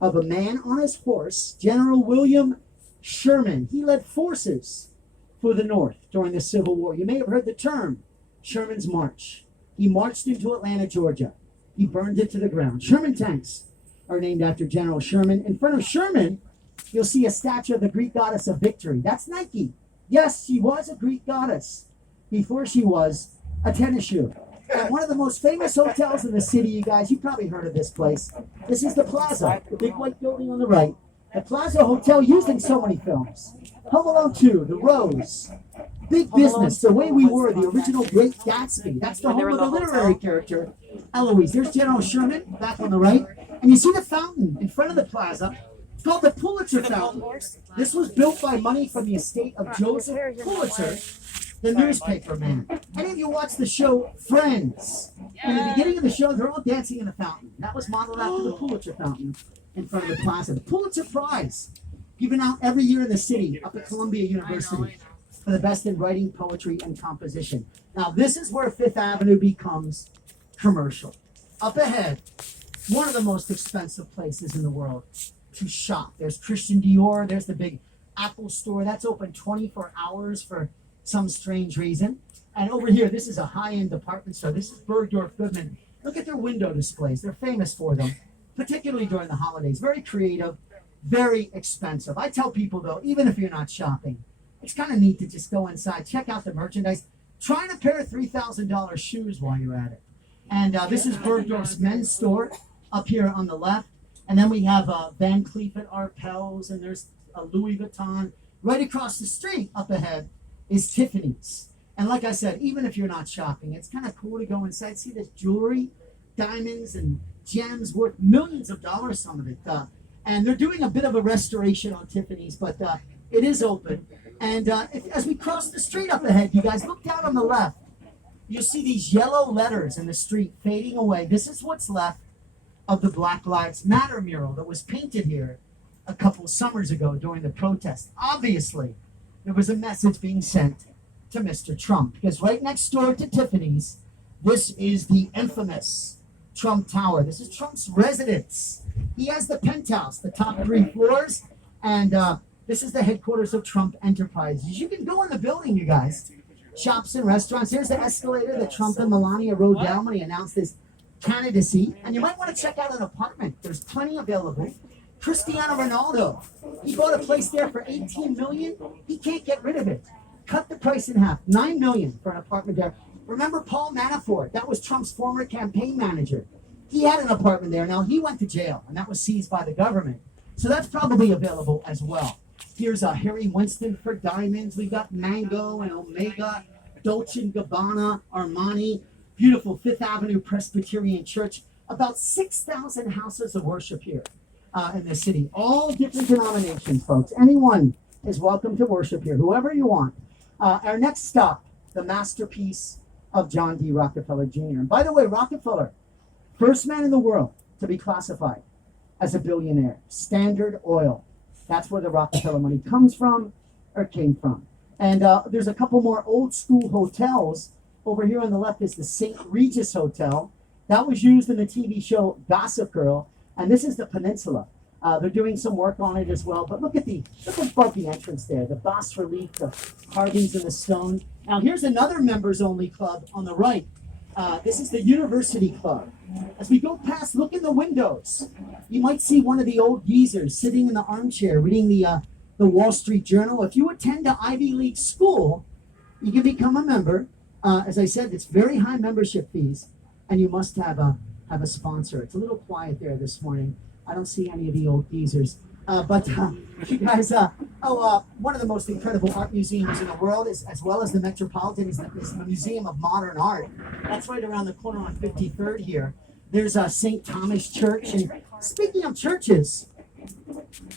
of a man on his horse, General William Sherman. He led forces for the North during the Civil War. You may have heard the term Sherman's March. He marched into Atlanta, Georgia. He burned it to the ground. Sherman tanks are named after General Sherman. In front of Sherman, you'll see a statue of the Greek goddess of victory. That's Nike. Yes, she was a Greek goddess before she was a tennis shoe. And one of the most famous hotels in the city, you guys, you've probably heard of this place. This is the Plaza, the big white building on the right. The Plaza Hotel, used in so many films. Home Alone 2, The Rose, Big Business, The Way We Were, the original Great Gatsby. That's the home of the literary character, Eloise. There's General Sherman, back on the right. And you see the fountain in front of the plaza. It's called the Pulitzer Fountain. This was built by money from the estate of Joseph Pulitzer, the newspaper man. Any of you watch the show Friends? In the beginning of the show, they're all dancing in the fountain. That was modeled after the Pulitzer Fountain in front of the plaza. The Pulitzer Prize, given out every year in the city up at Columbia University for the best in writing, poetry, and composition. Now, this is where Fifth Avenue becomes commercial. Up ahead, one of the most expensive places in the world to shop. There's Christian Dior. There's the big Apple store. That's open 24 hours for some strange reason. And over here, this is a high-end department store. This is Bergdorf Goodman. Look at their window displays. They're famous for them, particularly during the holidays. Very creative, very expensive. I tell people, though, even if you're not shopping, it's kind of neat to just go inside, check out the merchandise, try on a pair of $3,000 shoes while you're at it. And this is Bergdorf's men's store up here on the left. And then we have Van Cleef & Arpels, and there's Louis Vuitton. Right across the street up ahead is Tiffany's. And like I said, even if you're not shopping, it's kind of cool to go inside, see this jewelry, diamonds and gems worth millions of dollars, some of it. And they're doing a bit of a restoration on Tiffany's, but it is open. And as we cross the street up ahead, you guys, look down on the left. You'll see these yellow letters in the street fading away. This is what's left of the Black Lives Matter mural that was painted here a couple summers ago during the protest. Obviously, there was a message being sent to Mr. Trump, because right next door to Tiffany's, this is the infamous Trump Tower. This is Trump's residence. He has the penthouse, the top 3 floors, and This is the headquarters of Trump Enterprises. You can go in the building, you guys. Shops and restaurants. Here's the escalator that Trump and Melania rode down when he announced his candidacy. And you might want to check out an apartment. There's plenty available. Cristiano Ronaldo, he bought a place there for 18 million. He can't get rid of it. Cut the price in half. 9 million for an apartment there. Remember Paul Manafort? That was Trump's former campaign manager. He had an apartment there. Now he went to jail, and that was seized by the government. So that's probably available as well. Here's Harry Winston for diamonds. We got Mango and Omega, Dolce & Gabbana, Armani, beautiful Fifth Avenue Presbyterian Church. About 6,000 houses of worship here in the city. All different denominations, folks. Anyone is welcome to worship here, whoever you want. Our next stop, the masterpiece of John D. Rockefeller Jr. And by the way, Rockefeller, first man in the world to be classified as a billionaire. Standard Oil. That's where the Rockefeller money comes from or came from. And there's a couple more old school hotels. Over here on the left is the St. Regis Hotel. That was used in the TV show Gossip Girl. And this is the Peninsula. They're doing some work on it as well. But look above the entrance there, the bas relief, the carvings in the stone. Now here's another members only club on the right. This is the University Club. As we go past, look in the windows. You might see one of the old geezers sitting in the armchair reading the Wall Street Journal. If you attend an Ivy League school, you can become a member. As I said, it's very high membership fees, and you must have a sponsor. It's a little quiet there this morning. I don't see any of the old geezers. But you guys, one of the most incredible art museums in the world, as well as the Metropolitan, is the Museum of Modern Art. That's right around the corner on 53rd here. There's St. Thomas Church. And speaking of churches,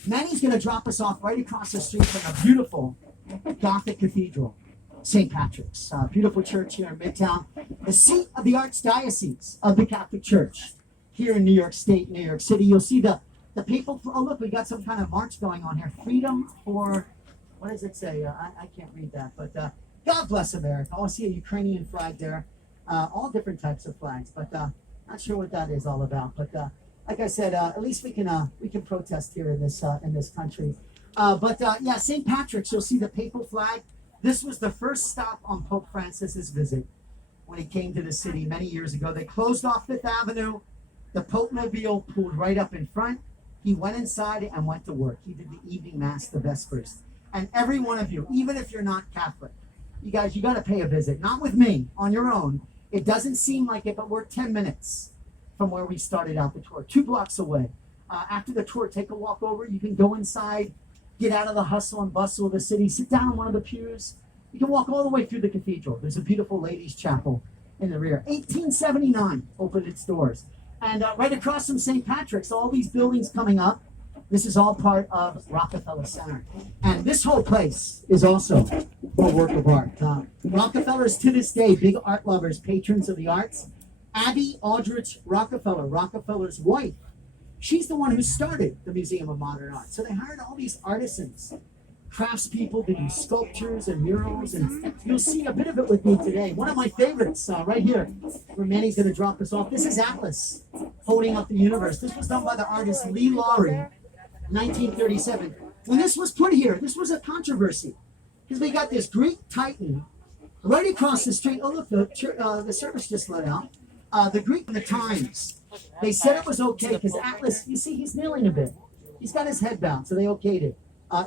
Manny's going to drop us off right across the street from a beautiful Gothic cathedral, St. Patrick's. Beautiful church here in Midtown. The seat of the Archdiocese of the Catholic Church here in New York State, New York City. You'll see the people, oh look, we got some kind of march going on here. Freedom for, what does it say? I can't read that, but God bless America. Oh, I see a Ukrainian flag there. All different types of flags, but not sure what that is all about. But like I said, at least we can protest here in this country. Yeah, St. Patrick's, you'll see the papal flag. This was the first stop on Pope Francis's visit when he came to the city many years ago. They closed off Fifth Avenue. The Pope Mobile pulled right up in front. He went inside and went to work. He did the evening mass, the Vespers. And every one of you, even if you're not Catholic, you guys, you got to pay a visit. Not with me, on your own. It doesn't seem like it, but we're 10 minutes from where we started out the tour, 2 blocks away. After the tour, take a walk over. You can go inside, get out of the hustle and bustle of the city, sit down on one of the pews. You can walk all the way through the cathedral. There's a beautiful ladies' chapel in the rear. 1879 opened its doors. And right across from St. Patrick's, all these buildings coming up, this is all part of Rockefeller Center. And this whole place is also a work of art. Rockefellers to this day, big art lovers, patrons of the arts. Abby Aldrich Rockefeller, Rockefeller's wife, she's the one who started the Museum of Modern Art. So they hired all these artisans, craftspeople to do sculptures and murals, and you'll see a bit of it with me today. One of my favorites right here, where Manny's going to drop us off. This is Atlas holding up the universe. This was done by the artist Lee Laurie, 1937. When this was put here, this was a controversy because we got this Greek Titan right across the street. Oh look, the service just let out. The Greek and the Times. They said it was okay because Atlas, you see, he's kneeling a bit. He's got his head down, so they okayed it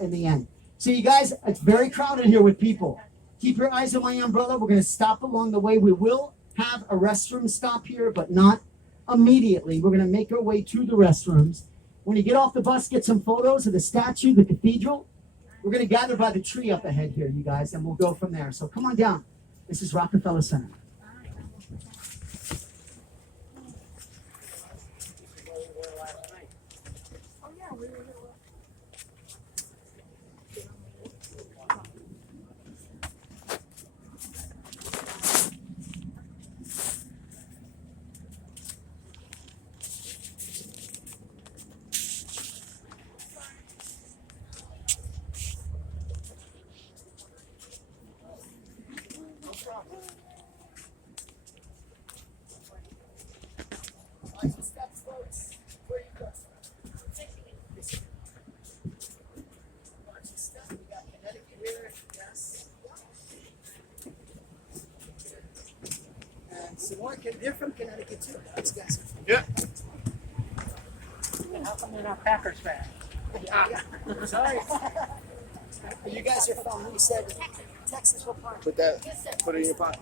in the end. So you guys, it's very crowded here with people. Keep your eyes on my umbrella. We're going to stop along the way. We will have a restroom stop here, but not immediately. We're going to make our way to the restrooms. When you get off the bus, get some photos of the statue, the cathedral. We're going to gather by the tree up ahead here, you guys, and we'll go from there. So come on down. This is Rockefeller Center. You're not Packers fan. Sorry. You guys are from, you said Texas, what part? Put it in your pocket.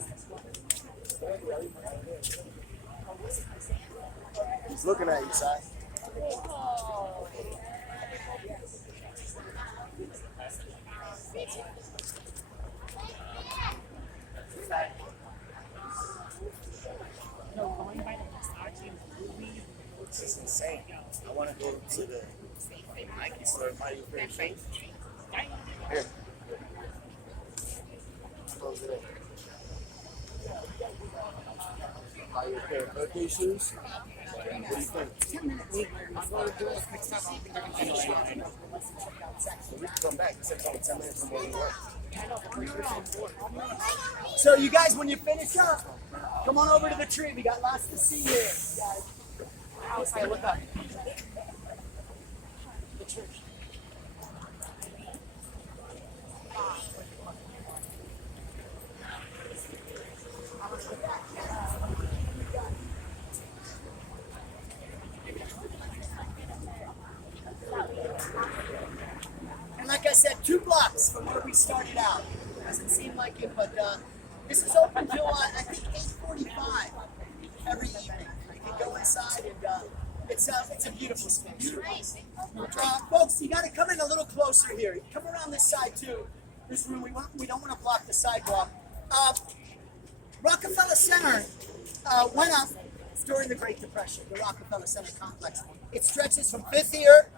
He's looking at you, Si. This is insane. I want to go to the Nike store. Buy you a pair of shoes. Here. Close it up. Buy you a pair of birthday shoes. What do you think? So we can come back. It's only 10 minutes from where we were. So you guys, when you finish up, come on over to the tree. We got lots to see here, guys. Outside, look up. The church. And like I said, 2 blocks from where we started out. Doesn't seem like it, but this is open till I think 8:45 every evening. You can go inside and it's a beautiful space. Folks, you got to come in a little closer here. Come around this side too. This room, we don't want to block the sidewalk. Rockefeller Center went up during the Great Depression, the Rockefeller Center complex. It stretches from 5th here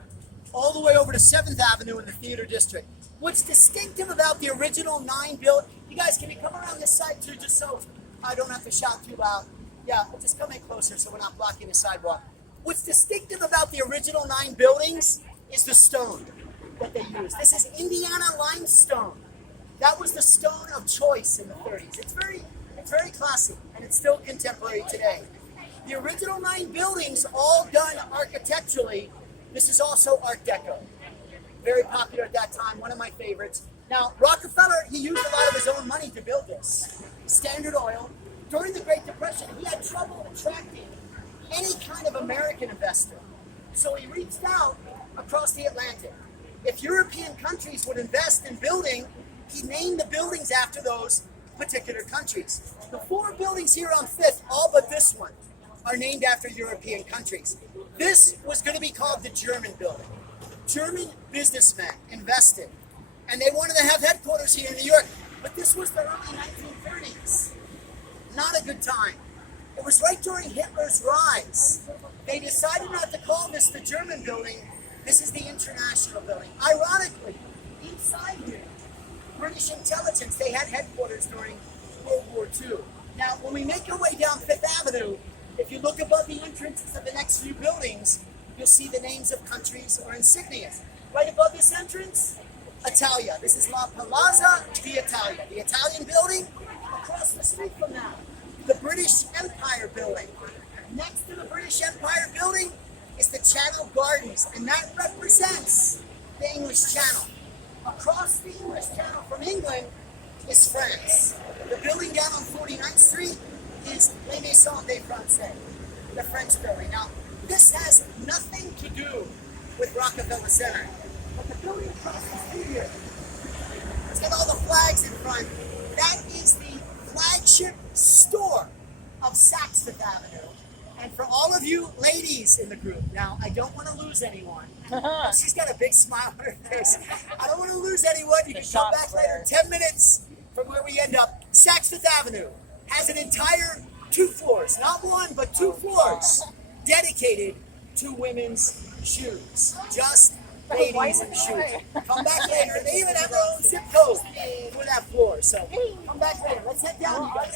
all the way over to 7th Avenue in the Theater District. What's distinctive about the original 9 build, you guys, can you come around this side too, just so I don't have to shout too loud? Yeah, just come in closer so we're not blocking the sidewalk. What's distinctive about the original 9 buildings is the stone that they used. This is Indiana limestone. That was the stone of choice in the 30s. It's very classic, and it's still contemporary today. The original 9 buildings, all done architecturally. This is also Art Deco. Very popular at that time, one of my favorites. Now, Rockefeller, he used a lot of his own money to build this. Standard Oil. During the Great Depression, he had trouble attracting any kind of American investor. So he reached out across the Atlantic. If European countries would invest in building, he named the buildings after those particular countries. The 4 buildings here on 5th, all but this one, are named after European countries. This was going to be called the German building. German businessmen invested, and they wanted to have headquarters here in New York, but this was the early 1930s. Not a good time. It was right during Hitler's rise. They decided not to call this the German building. This is the International building. Ironically, inside here, British intelligence, they had headquarters during World War II. Now, when we make our way down 5th Avenue, if you look above the entrances of the next few buildings, you'll see the names of countries or insignias. Right above this entrance, Italia. This is La Palazza d'Italia, the Italian building. Across the street from that, the British Empire building. Next to the British Empire building is the Channel Gardens, and that represents the English Channel. Across the English Channel from England is France. The building down on 49th Street is Les Maisons des Français, the French building. Now, this has nothing to do with Rockefeller Center, but the building across the street here, it's got all the flags in front. That is the flagship store of Saks Fifth Avenue. And for all of you ladies in the group, now I don't want to lose anyone. She's got a big smile on her face. I don't want to lose anyone. You can come back later. 10 minutes from where we end up. Saks Fifth Avenue has an entire 2 floors, not 1, but 2 floors, dedicated to women's shoes. Just ladies and shoes. Come back later. They even have their own zip code for that floor. So come back later. Let's head down, you guys.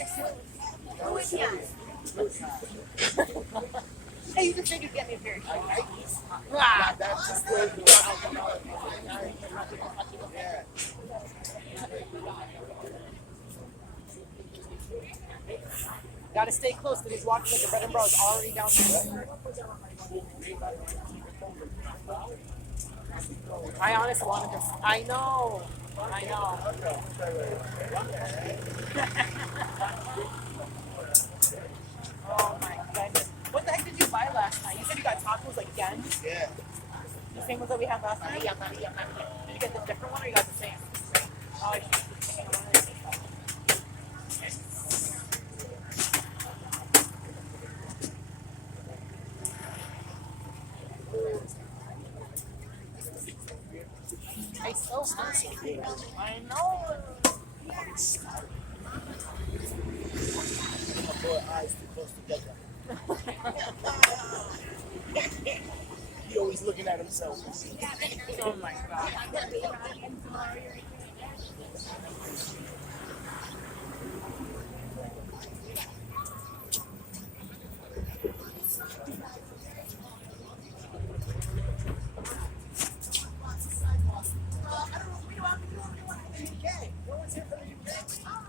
Hey, you just said you'd get me a pair of shoes. That's crazy. Yeah. Gotta stay close because he's walking like a bread and bro is already down there. I honestly wanted to. I know. Oh my goodness. What the heck did you buy last night? You said you got tacos again? Yeah. The same ones that we had last time? Did you get the different one or you got the same? Oh, I see. I so hungry. I know. Our eyes too close together. He always looking at himself. Oh my god.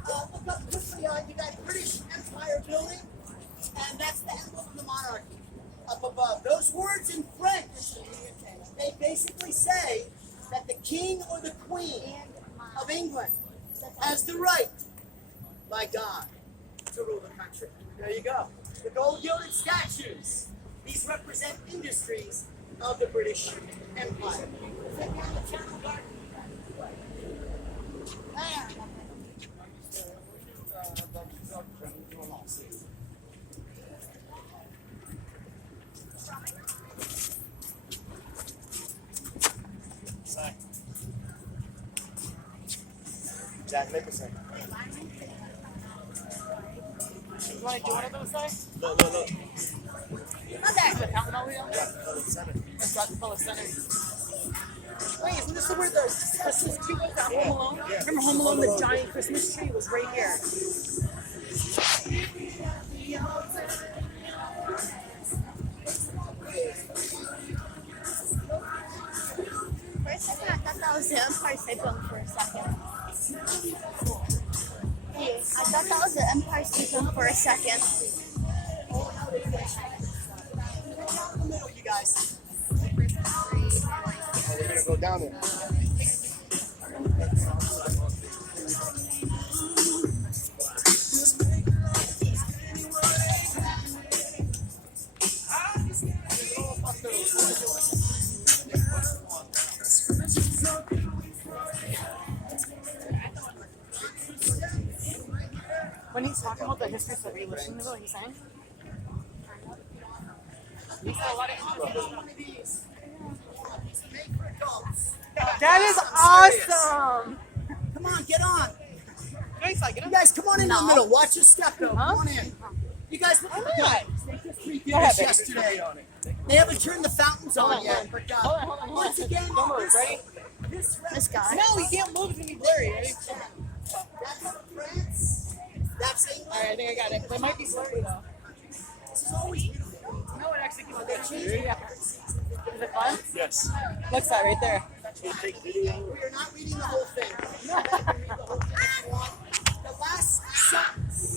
Look up quickly on you got British Empire building, and that's the emblem of the monarchy up above. Those words in French, they basically say that the king or the queen of England has the right, by God, to rule the country. There you go. The gold gilded statues. These represent industries of the British Empire. Jack Nicholson. You want to do one of those guys? Look. The fountain over there? That's Rockefeller Center. Wait, isn't this where the Christmas tree was at Home Alone? Remember Home Alone, the giant Christmas tree was right here. For a second, I thought that was the Empire State Building for a second. Hey, I thought that was the Empire State Building for a second. You guys. We're gonna go down there. When he's talking about the history of the listening to what he's saying, he said a lot of interesting stuff. That is awesome! Come on, get on. Nice, I get You him. guys, come on in the middle. Watch your step, though. Come on in. You guys look at the guy. Go ahead, baby. Yesterday. They haven't turned the fountains on Hold on, yet. But hold on. once again, Don't move, ready? This guy. No, you can't move, it's gonna be blurry, ready? That's France. That's England. Alright, I think I got it. They might be blurry though. This is always beautiful. No, it actually came out good. Yeah. Is it fun? Yes. Looks that right there. We are not reading the whole thing. You can read the whole thing if you want. The last sentence,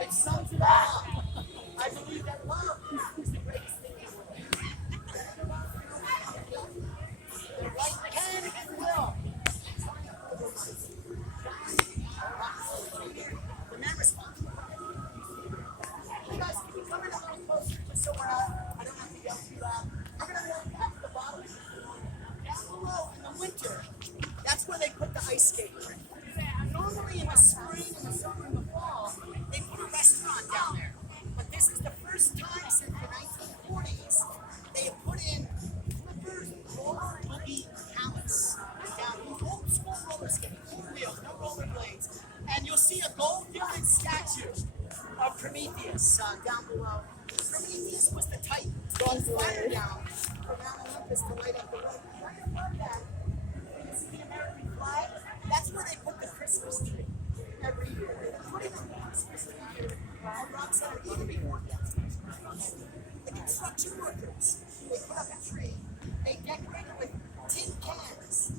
it sums it all up. I believe that love is the greatest thing in the world. The right can and will. The man responsible. You guys, can you come in a little closer just so I don't have to yell too loud? We're going to walk past the bottom. Down below in the winter, that's where they put the ice skating rink. Normally in the spring, in the summer, in the fall, they put a restaurant down there. But this is the first time since the 1940s they have put in Clippers Roller Boogie Palace. Down here, old school roller skating, full wheels, no roller blades. And you'll see a gold-gilded statue of Prometheus down below. Prometheus was the Titan. Going fire down from Mount Olympus to light up the road. Right above that, you see the American flag? That's where they put the Christmas tree every year. They're putting the Christmas tree here at Rock Center even before that. The construction workers, they put up a tree. They decorate it with tin cans.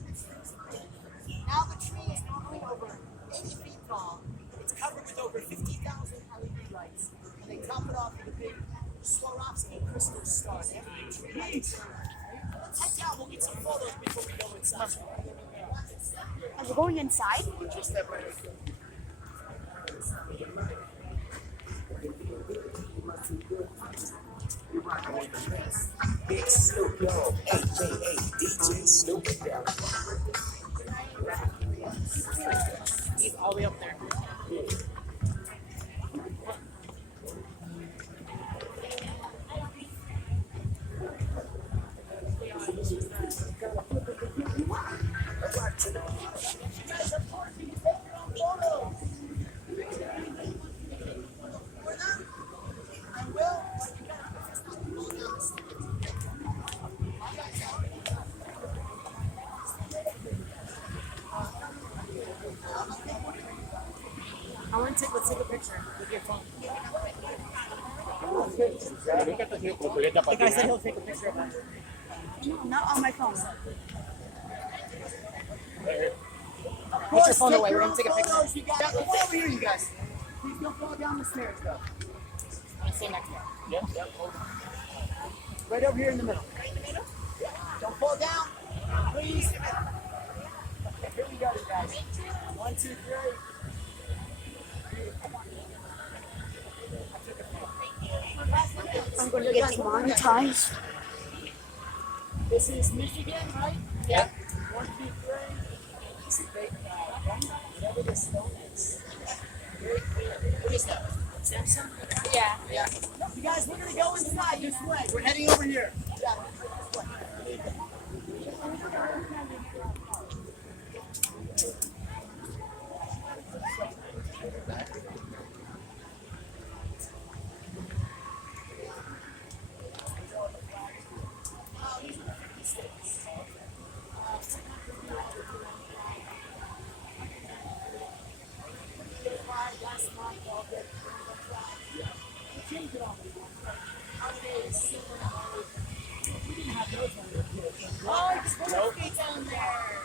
Now the tree is normally over 80 feet tall. It's covered with over 50,000 LED lights. And they top it off with a big Swarovski crystal star. Let's head down. We'll get some photos before we go inside. Are we going inside? Just step right in. rocking with the bass. Big Snoop Dogg, aka DJ Snoop Dogg. He's all the way up there. Let's take a picture with your phone. The guy said he'll take a picture of us. Not on my phone. Put your phone away. We're gonna take a picture. Photos, you guys. Come over here, you guys. Please don't fall down the stairs, though. I'm gonna stay next to him. Right over here in the middle. Don't fall down, please. Here we go, you guys. 1, 2, 3. I'm going to get demonetized. This is Michigan, right? Yeah. 1, 2, 3. This is big. Whatever this stone is. What is that? Samsung? Yeah. Yeah. You guys, we're gonna go inside this way. We're heading over here. Yeah. This way. Oh, it's supposed to be down there.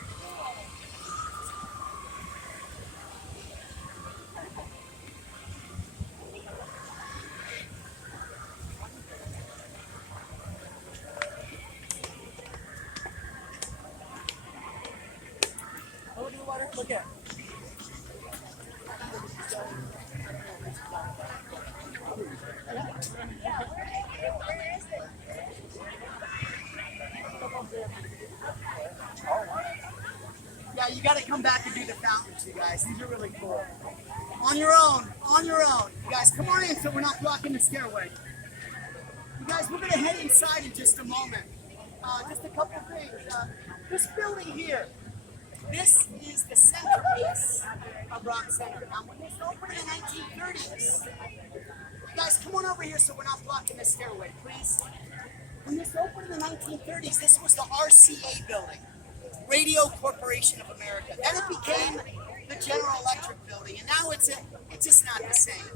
Over to the water. Look at. Yeah, you got to come back and do the fountains, you guys. These are really cool. On your own, on your own. You guys, come on in so we're not blocking the stairway. You guys, we're going to head inside in just a moment. Just a couple of things. This building here, this is the centerpiece of Rock Center. Now, when this opened in the 1930s, you guys, come on over here so we're not blocking the stairway, please. When this opened in the 1930s, this was the RCA building, Radio Corporation of America. Then it became the General Electric building, and now it's just not the same.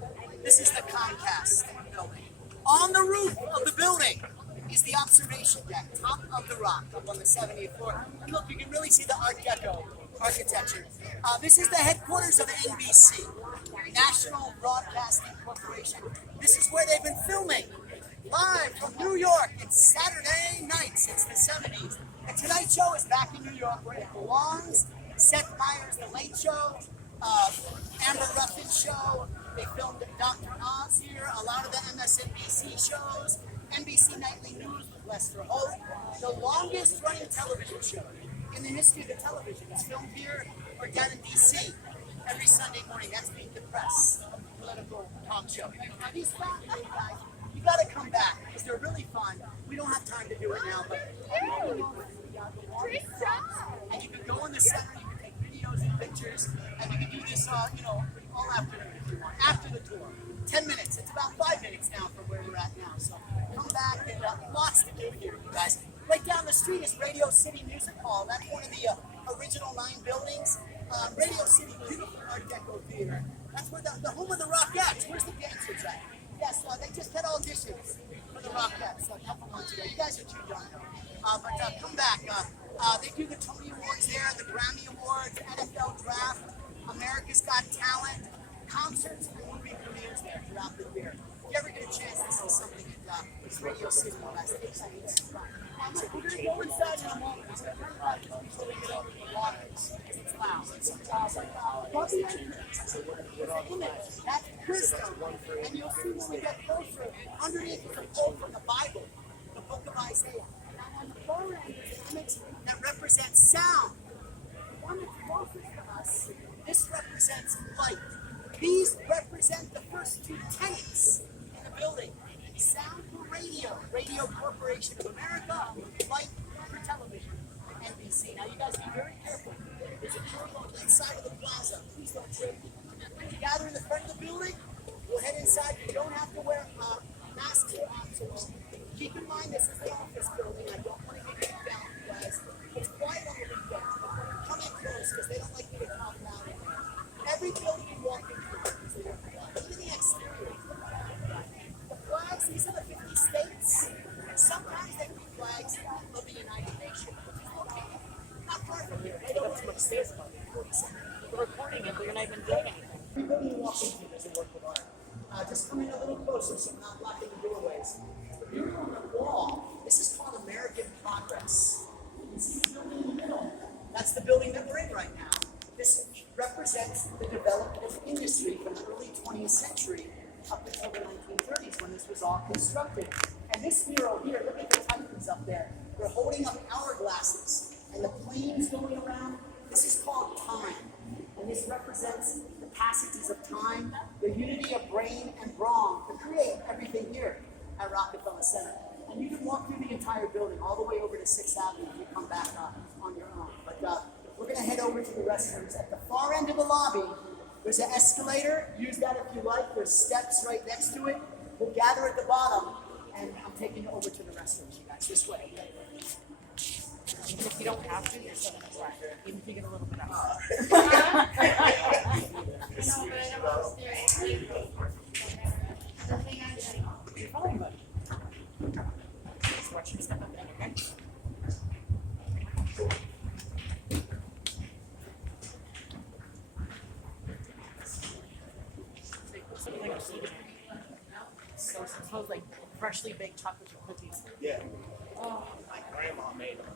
This is the Comcast building. On the roof of the building is the observation deck, top of the rock, up on the 70th floor. And look, you can really see the Art Deco architecture. This is the headquarters of NBC, National Broadcasting Corporation. This is where they've been filming live from New York. It's Saturday night since the 70s. The Tonight Show is back in New York where it belongs. Seth Meyers' The Late Show, Amber Ruffin's show. They filmed Dr. Oz here, a lot of the MSNBC shows, NBC Nightly News with Lester Holt. The longest running television show in the history of the television is filmed here or down in DC every Sunday morning. That's Meet the Press, political talk show. These fun guys, you got to come back because they're really fun. We don't have time to do it now, but and you can go in the center, you can take videos and pictures, and you can do this, all afternoon if you want. After the tour, 10 minutes. It's about 5 minutes now from where we're at now. So come back and lots to do here, you guys. Right down the street is Radio City Music Hall. That's one of the original 9 buildings. Radio City, beautiful Art Deco theater. That's where the home of the Rockettes. Where's the dancers at? Yes, they just had auditions for the Rockettes a couple months ago. You guys are too young though. But come back. They do the Tony Awards there, the Grammy Awards, NFL Draft, America's Got Talent, concerts and movie premieres there throughout the year. If you ever get a chance to see something at Radio City, you guys, it's on So we're gonna go inside in a moment. It's gonna turn around just before we get over to the water. It's loud. Above the entrance, there's an image. That's Christo. And you'll see when we get closer, underneath is a quote from the Bible, the book of Isaiah. And now on the far end is an image that represents sound. The one that's closest to us, this represents light. These represent the first two tenets in the building. Sound for radio, Radio Corporation of America, light for television, NBC. Now you guys be very careful. There's a mural on the inside of the plaza. Please don't trip. When you gather in the front of the building, we'll head inside. You don't have to wear masks or oxygen. Keep in mind this is the office building. I don't want to get you down, guys. It's quiet on the weekend. Come in close because they don't like me to talk loud in there. Every building you walk into is a workout. Even the exterior. The flags, these are the 50 states. Sometimes they be flags of the United Nations. Not far from here. Right over to the stairs above it. We're recording it, but you're not even doing anything. Every building you walk into is a work of art. Just come in a little closer so I'm not blocking the doorways. The mural on the wall, this is called American Progress. You can see the building in the middle. That's the building that we're in right now. This represents the development of industry from the early 20th century up until the 1930s when this was all constructed. And this mural here, look at the Titans up there. They're holding up hourglasses and the planes going around. This is called time. And this represents the passages of time, the unity of brain and brawn to create everything here at Rockefeller Center. And you can walk through the entire building all the way over to 6th Avenue if you come back on your own. But we're going to head over to the restrooms. At the far end of the lobby, there's an escalator. Use that if you like. There's steps right next to it. We'll gather at the bottom, and I'm taking you over to the restrooms, you guys. This way. Even if you don't have to, you're still gonna fly. Even if you get a little bit out. You're fine, buddy. Just watch you step up in, okay? So it smells like freshly baked chocolate chip cookies. Yeah. Oh, My grandma made them.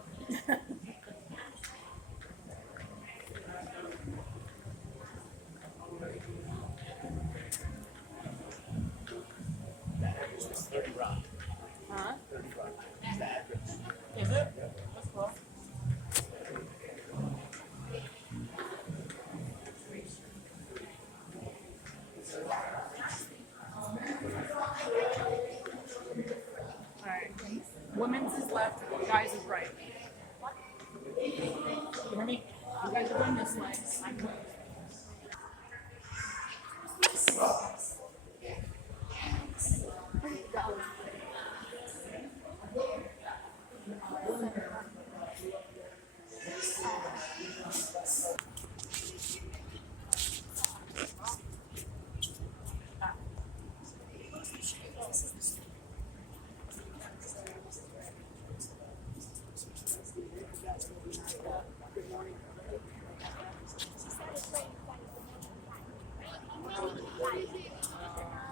The address was 30 Rock. huh? 30 Rock. That's the address. Is it? That's cool. Alright. Women's is left, guys is right. You hear me? You guys are going this way. I'm going.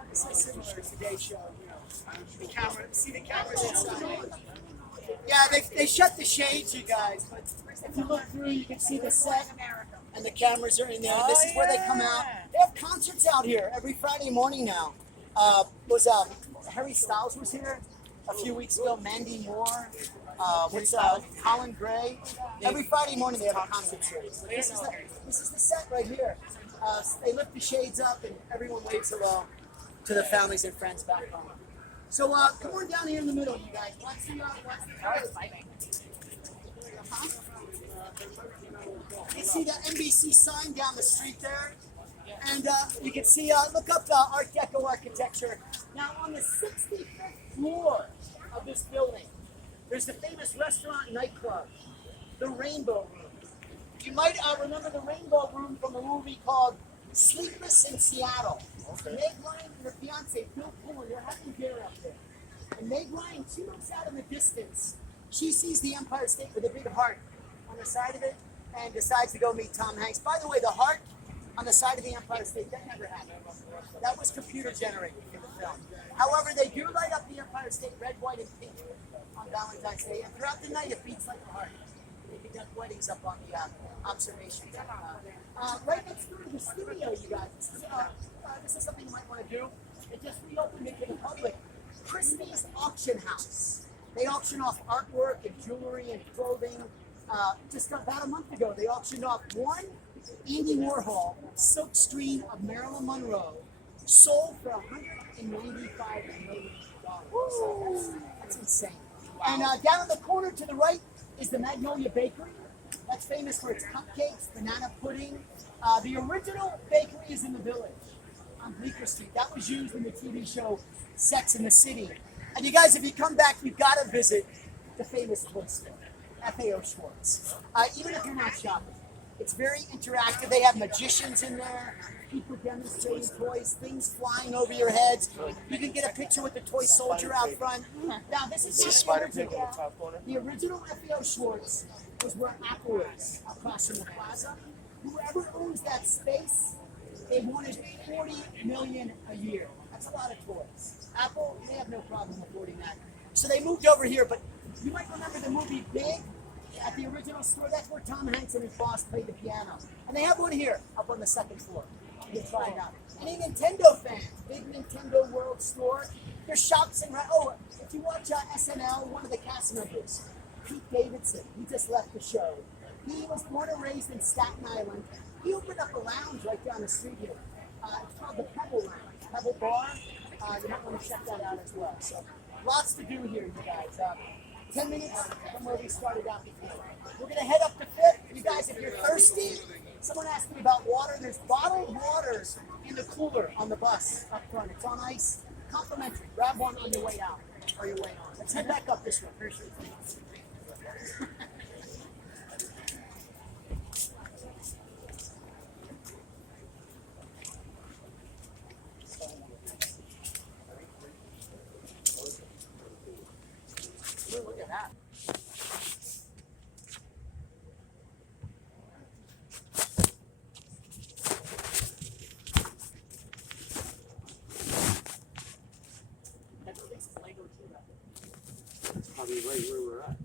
This is similar to today's show, you know. The camera, see the cameras inside. Yeah, they shut the shades, you guys, but if you look through, you can see the set and the cameras are in there. This is where they come out. They have concerts out here every Friday morning now. Harry Styles was here a few weeks ago. Mandy Moore. Colin Gray. Every Friday morning they have a concert series. This is the set right here. They lift the shades up and everyone waves hello to the families and friends back home. So come on down here in the middle, you guys. What's the You see the NBC sign down the street there? And you can see, look up the Art Deco architecture. Now on the 65th floor of this building, there's the famous restaurant and nightclub, the Rainbow Room. You might remember the Rainbow Room from a movie called Sleepless in Seattle. Meg Ryan and her fiance, Bill Pullman, they're having dinner up there. And Meg Ryan, she looks out in the distance. She sees the Empire State with a big heart on the side of it and decides to go meet Tom Hanks. By the way, the heart on the side of the Empire State, that never happened. That was computer generated in the film. However, they do light up the Empire State red, white, and pink on Valentine's Day. And throughout the night, it beats like a heart. They conduct weddings up on the observation deck. Right next door to the studio, you guys. This is something you might want to do. It just reopened it to the public. Christie's Auction House. They auction off artwork and jewelry and clothing. Just about a month ago, they auctioned off one Andy Warhol silk screen of Marilyn Monroe, sold for $195 million. That's insane. And down in the corner to the right is the Magnolia Bakery. That's famous for its cupcakes, banana pudding. The original bakery is in the Village on Bleecker Street. That was used in the TV show Sex and the City. And you guys, if you come back, you've got to visit the famous toy store, FAO Schwartz. Even if you're not shopping. It's very interactive. They have magicians in there, people demonstrating toys, things flying over your heads. You can get a picture with the toy soldier out front. Now, this is the original FAO Schwartz was where Apple is, across from the plaza. Whoever owns that space, they wanted $40 million a year. That's a lot of toys. Apple, they have no problem affording that. So they moved over here, but you might remember the movie Big. At the original store, that's where Tom Hanks and his boss played the piano. And they have one here, up on the second floor. You can try it out. Any Nintendo fan, big Nintendo World store, there's shops in, if you watch SNL, one of the cast members, Pete Davidson, he just left the show. He was born and raised in Staten Island. He opened up a lounge right down the street here. It's called the Pebble Lounge, Pebble Bar. You might want to check that out as well. So lots to do here, you guys. 10 minutes from where we started out before. We're going to head up to Fifth. You guys, if you're thirsty, someone asked me about water. There's bottled waters in the cooler on the bus up front. It's on ice, complimentary. Grab one on your way out or your way on. Let's head back up this way. Look at that. That's probably right where we're at.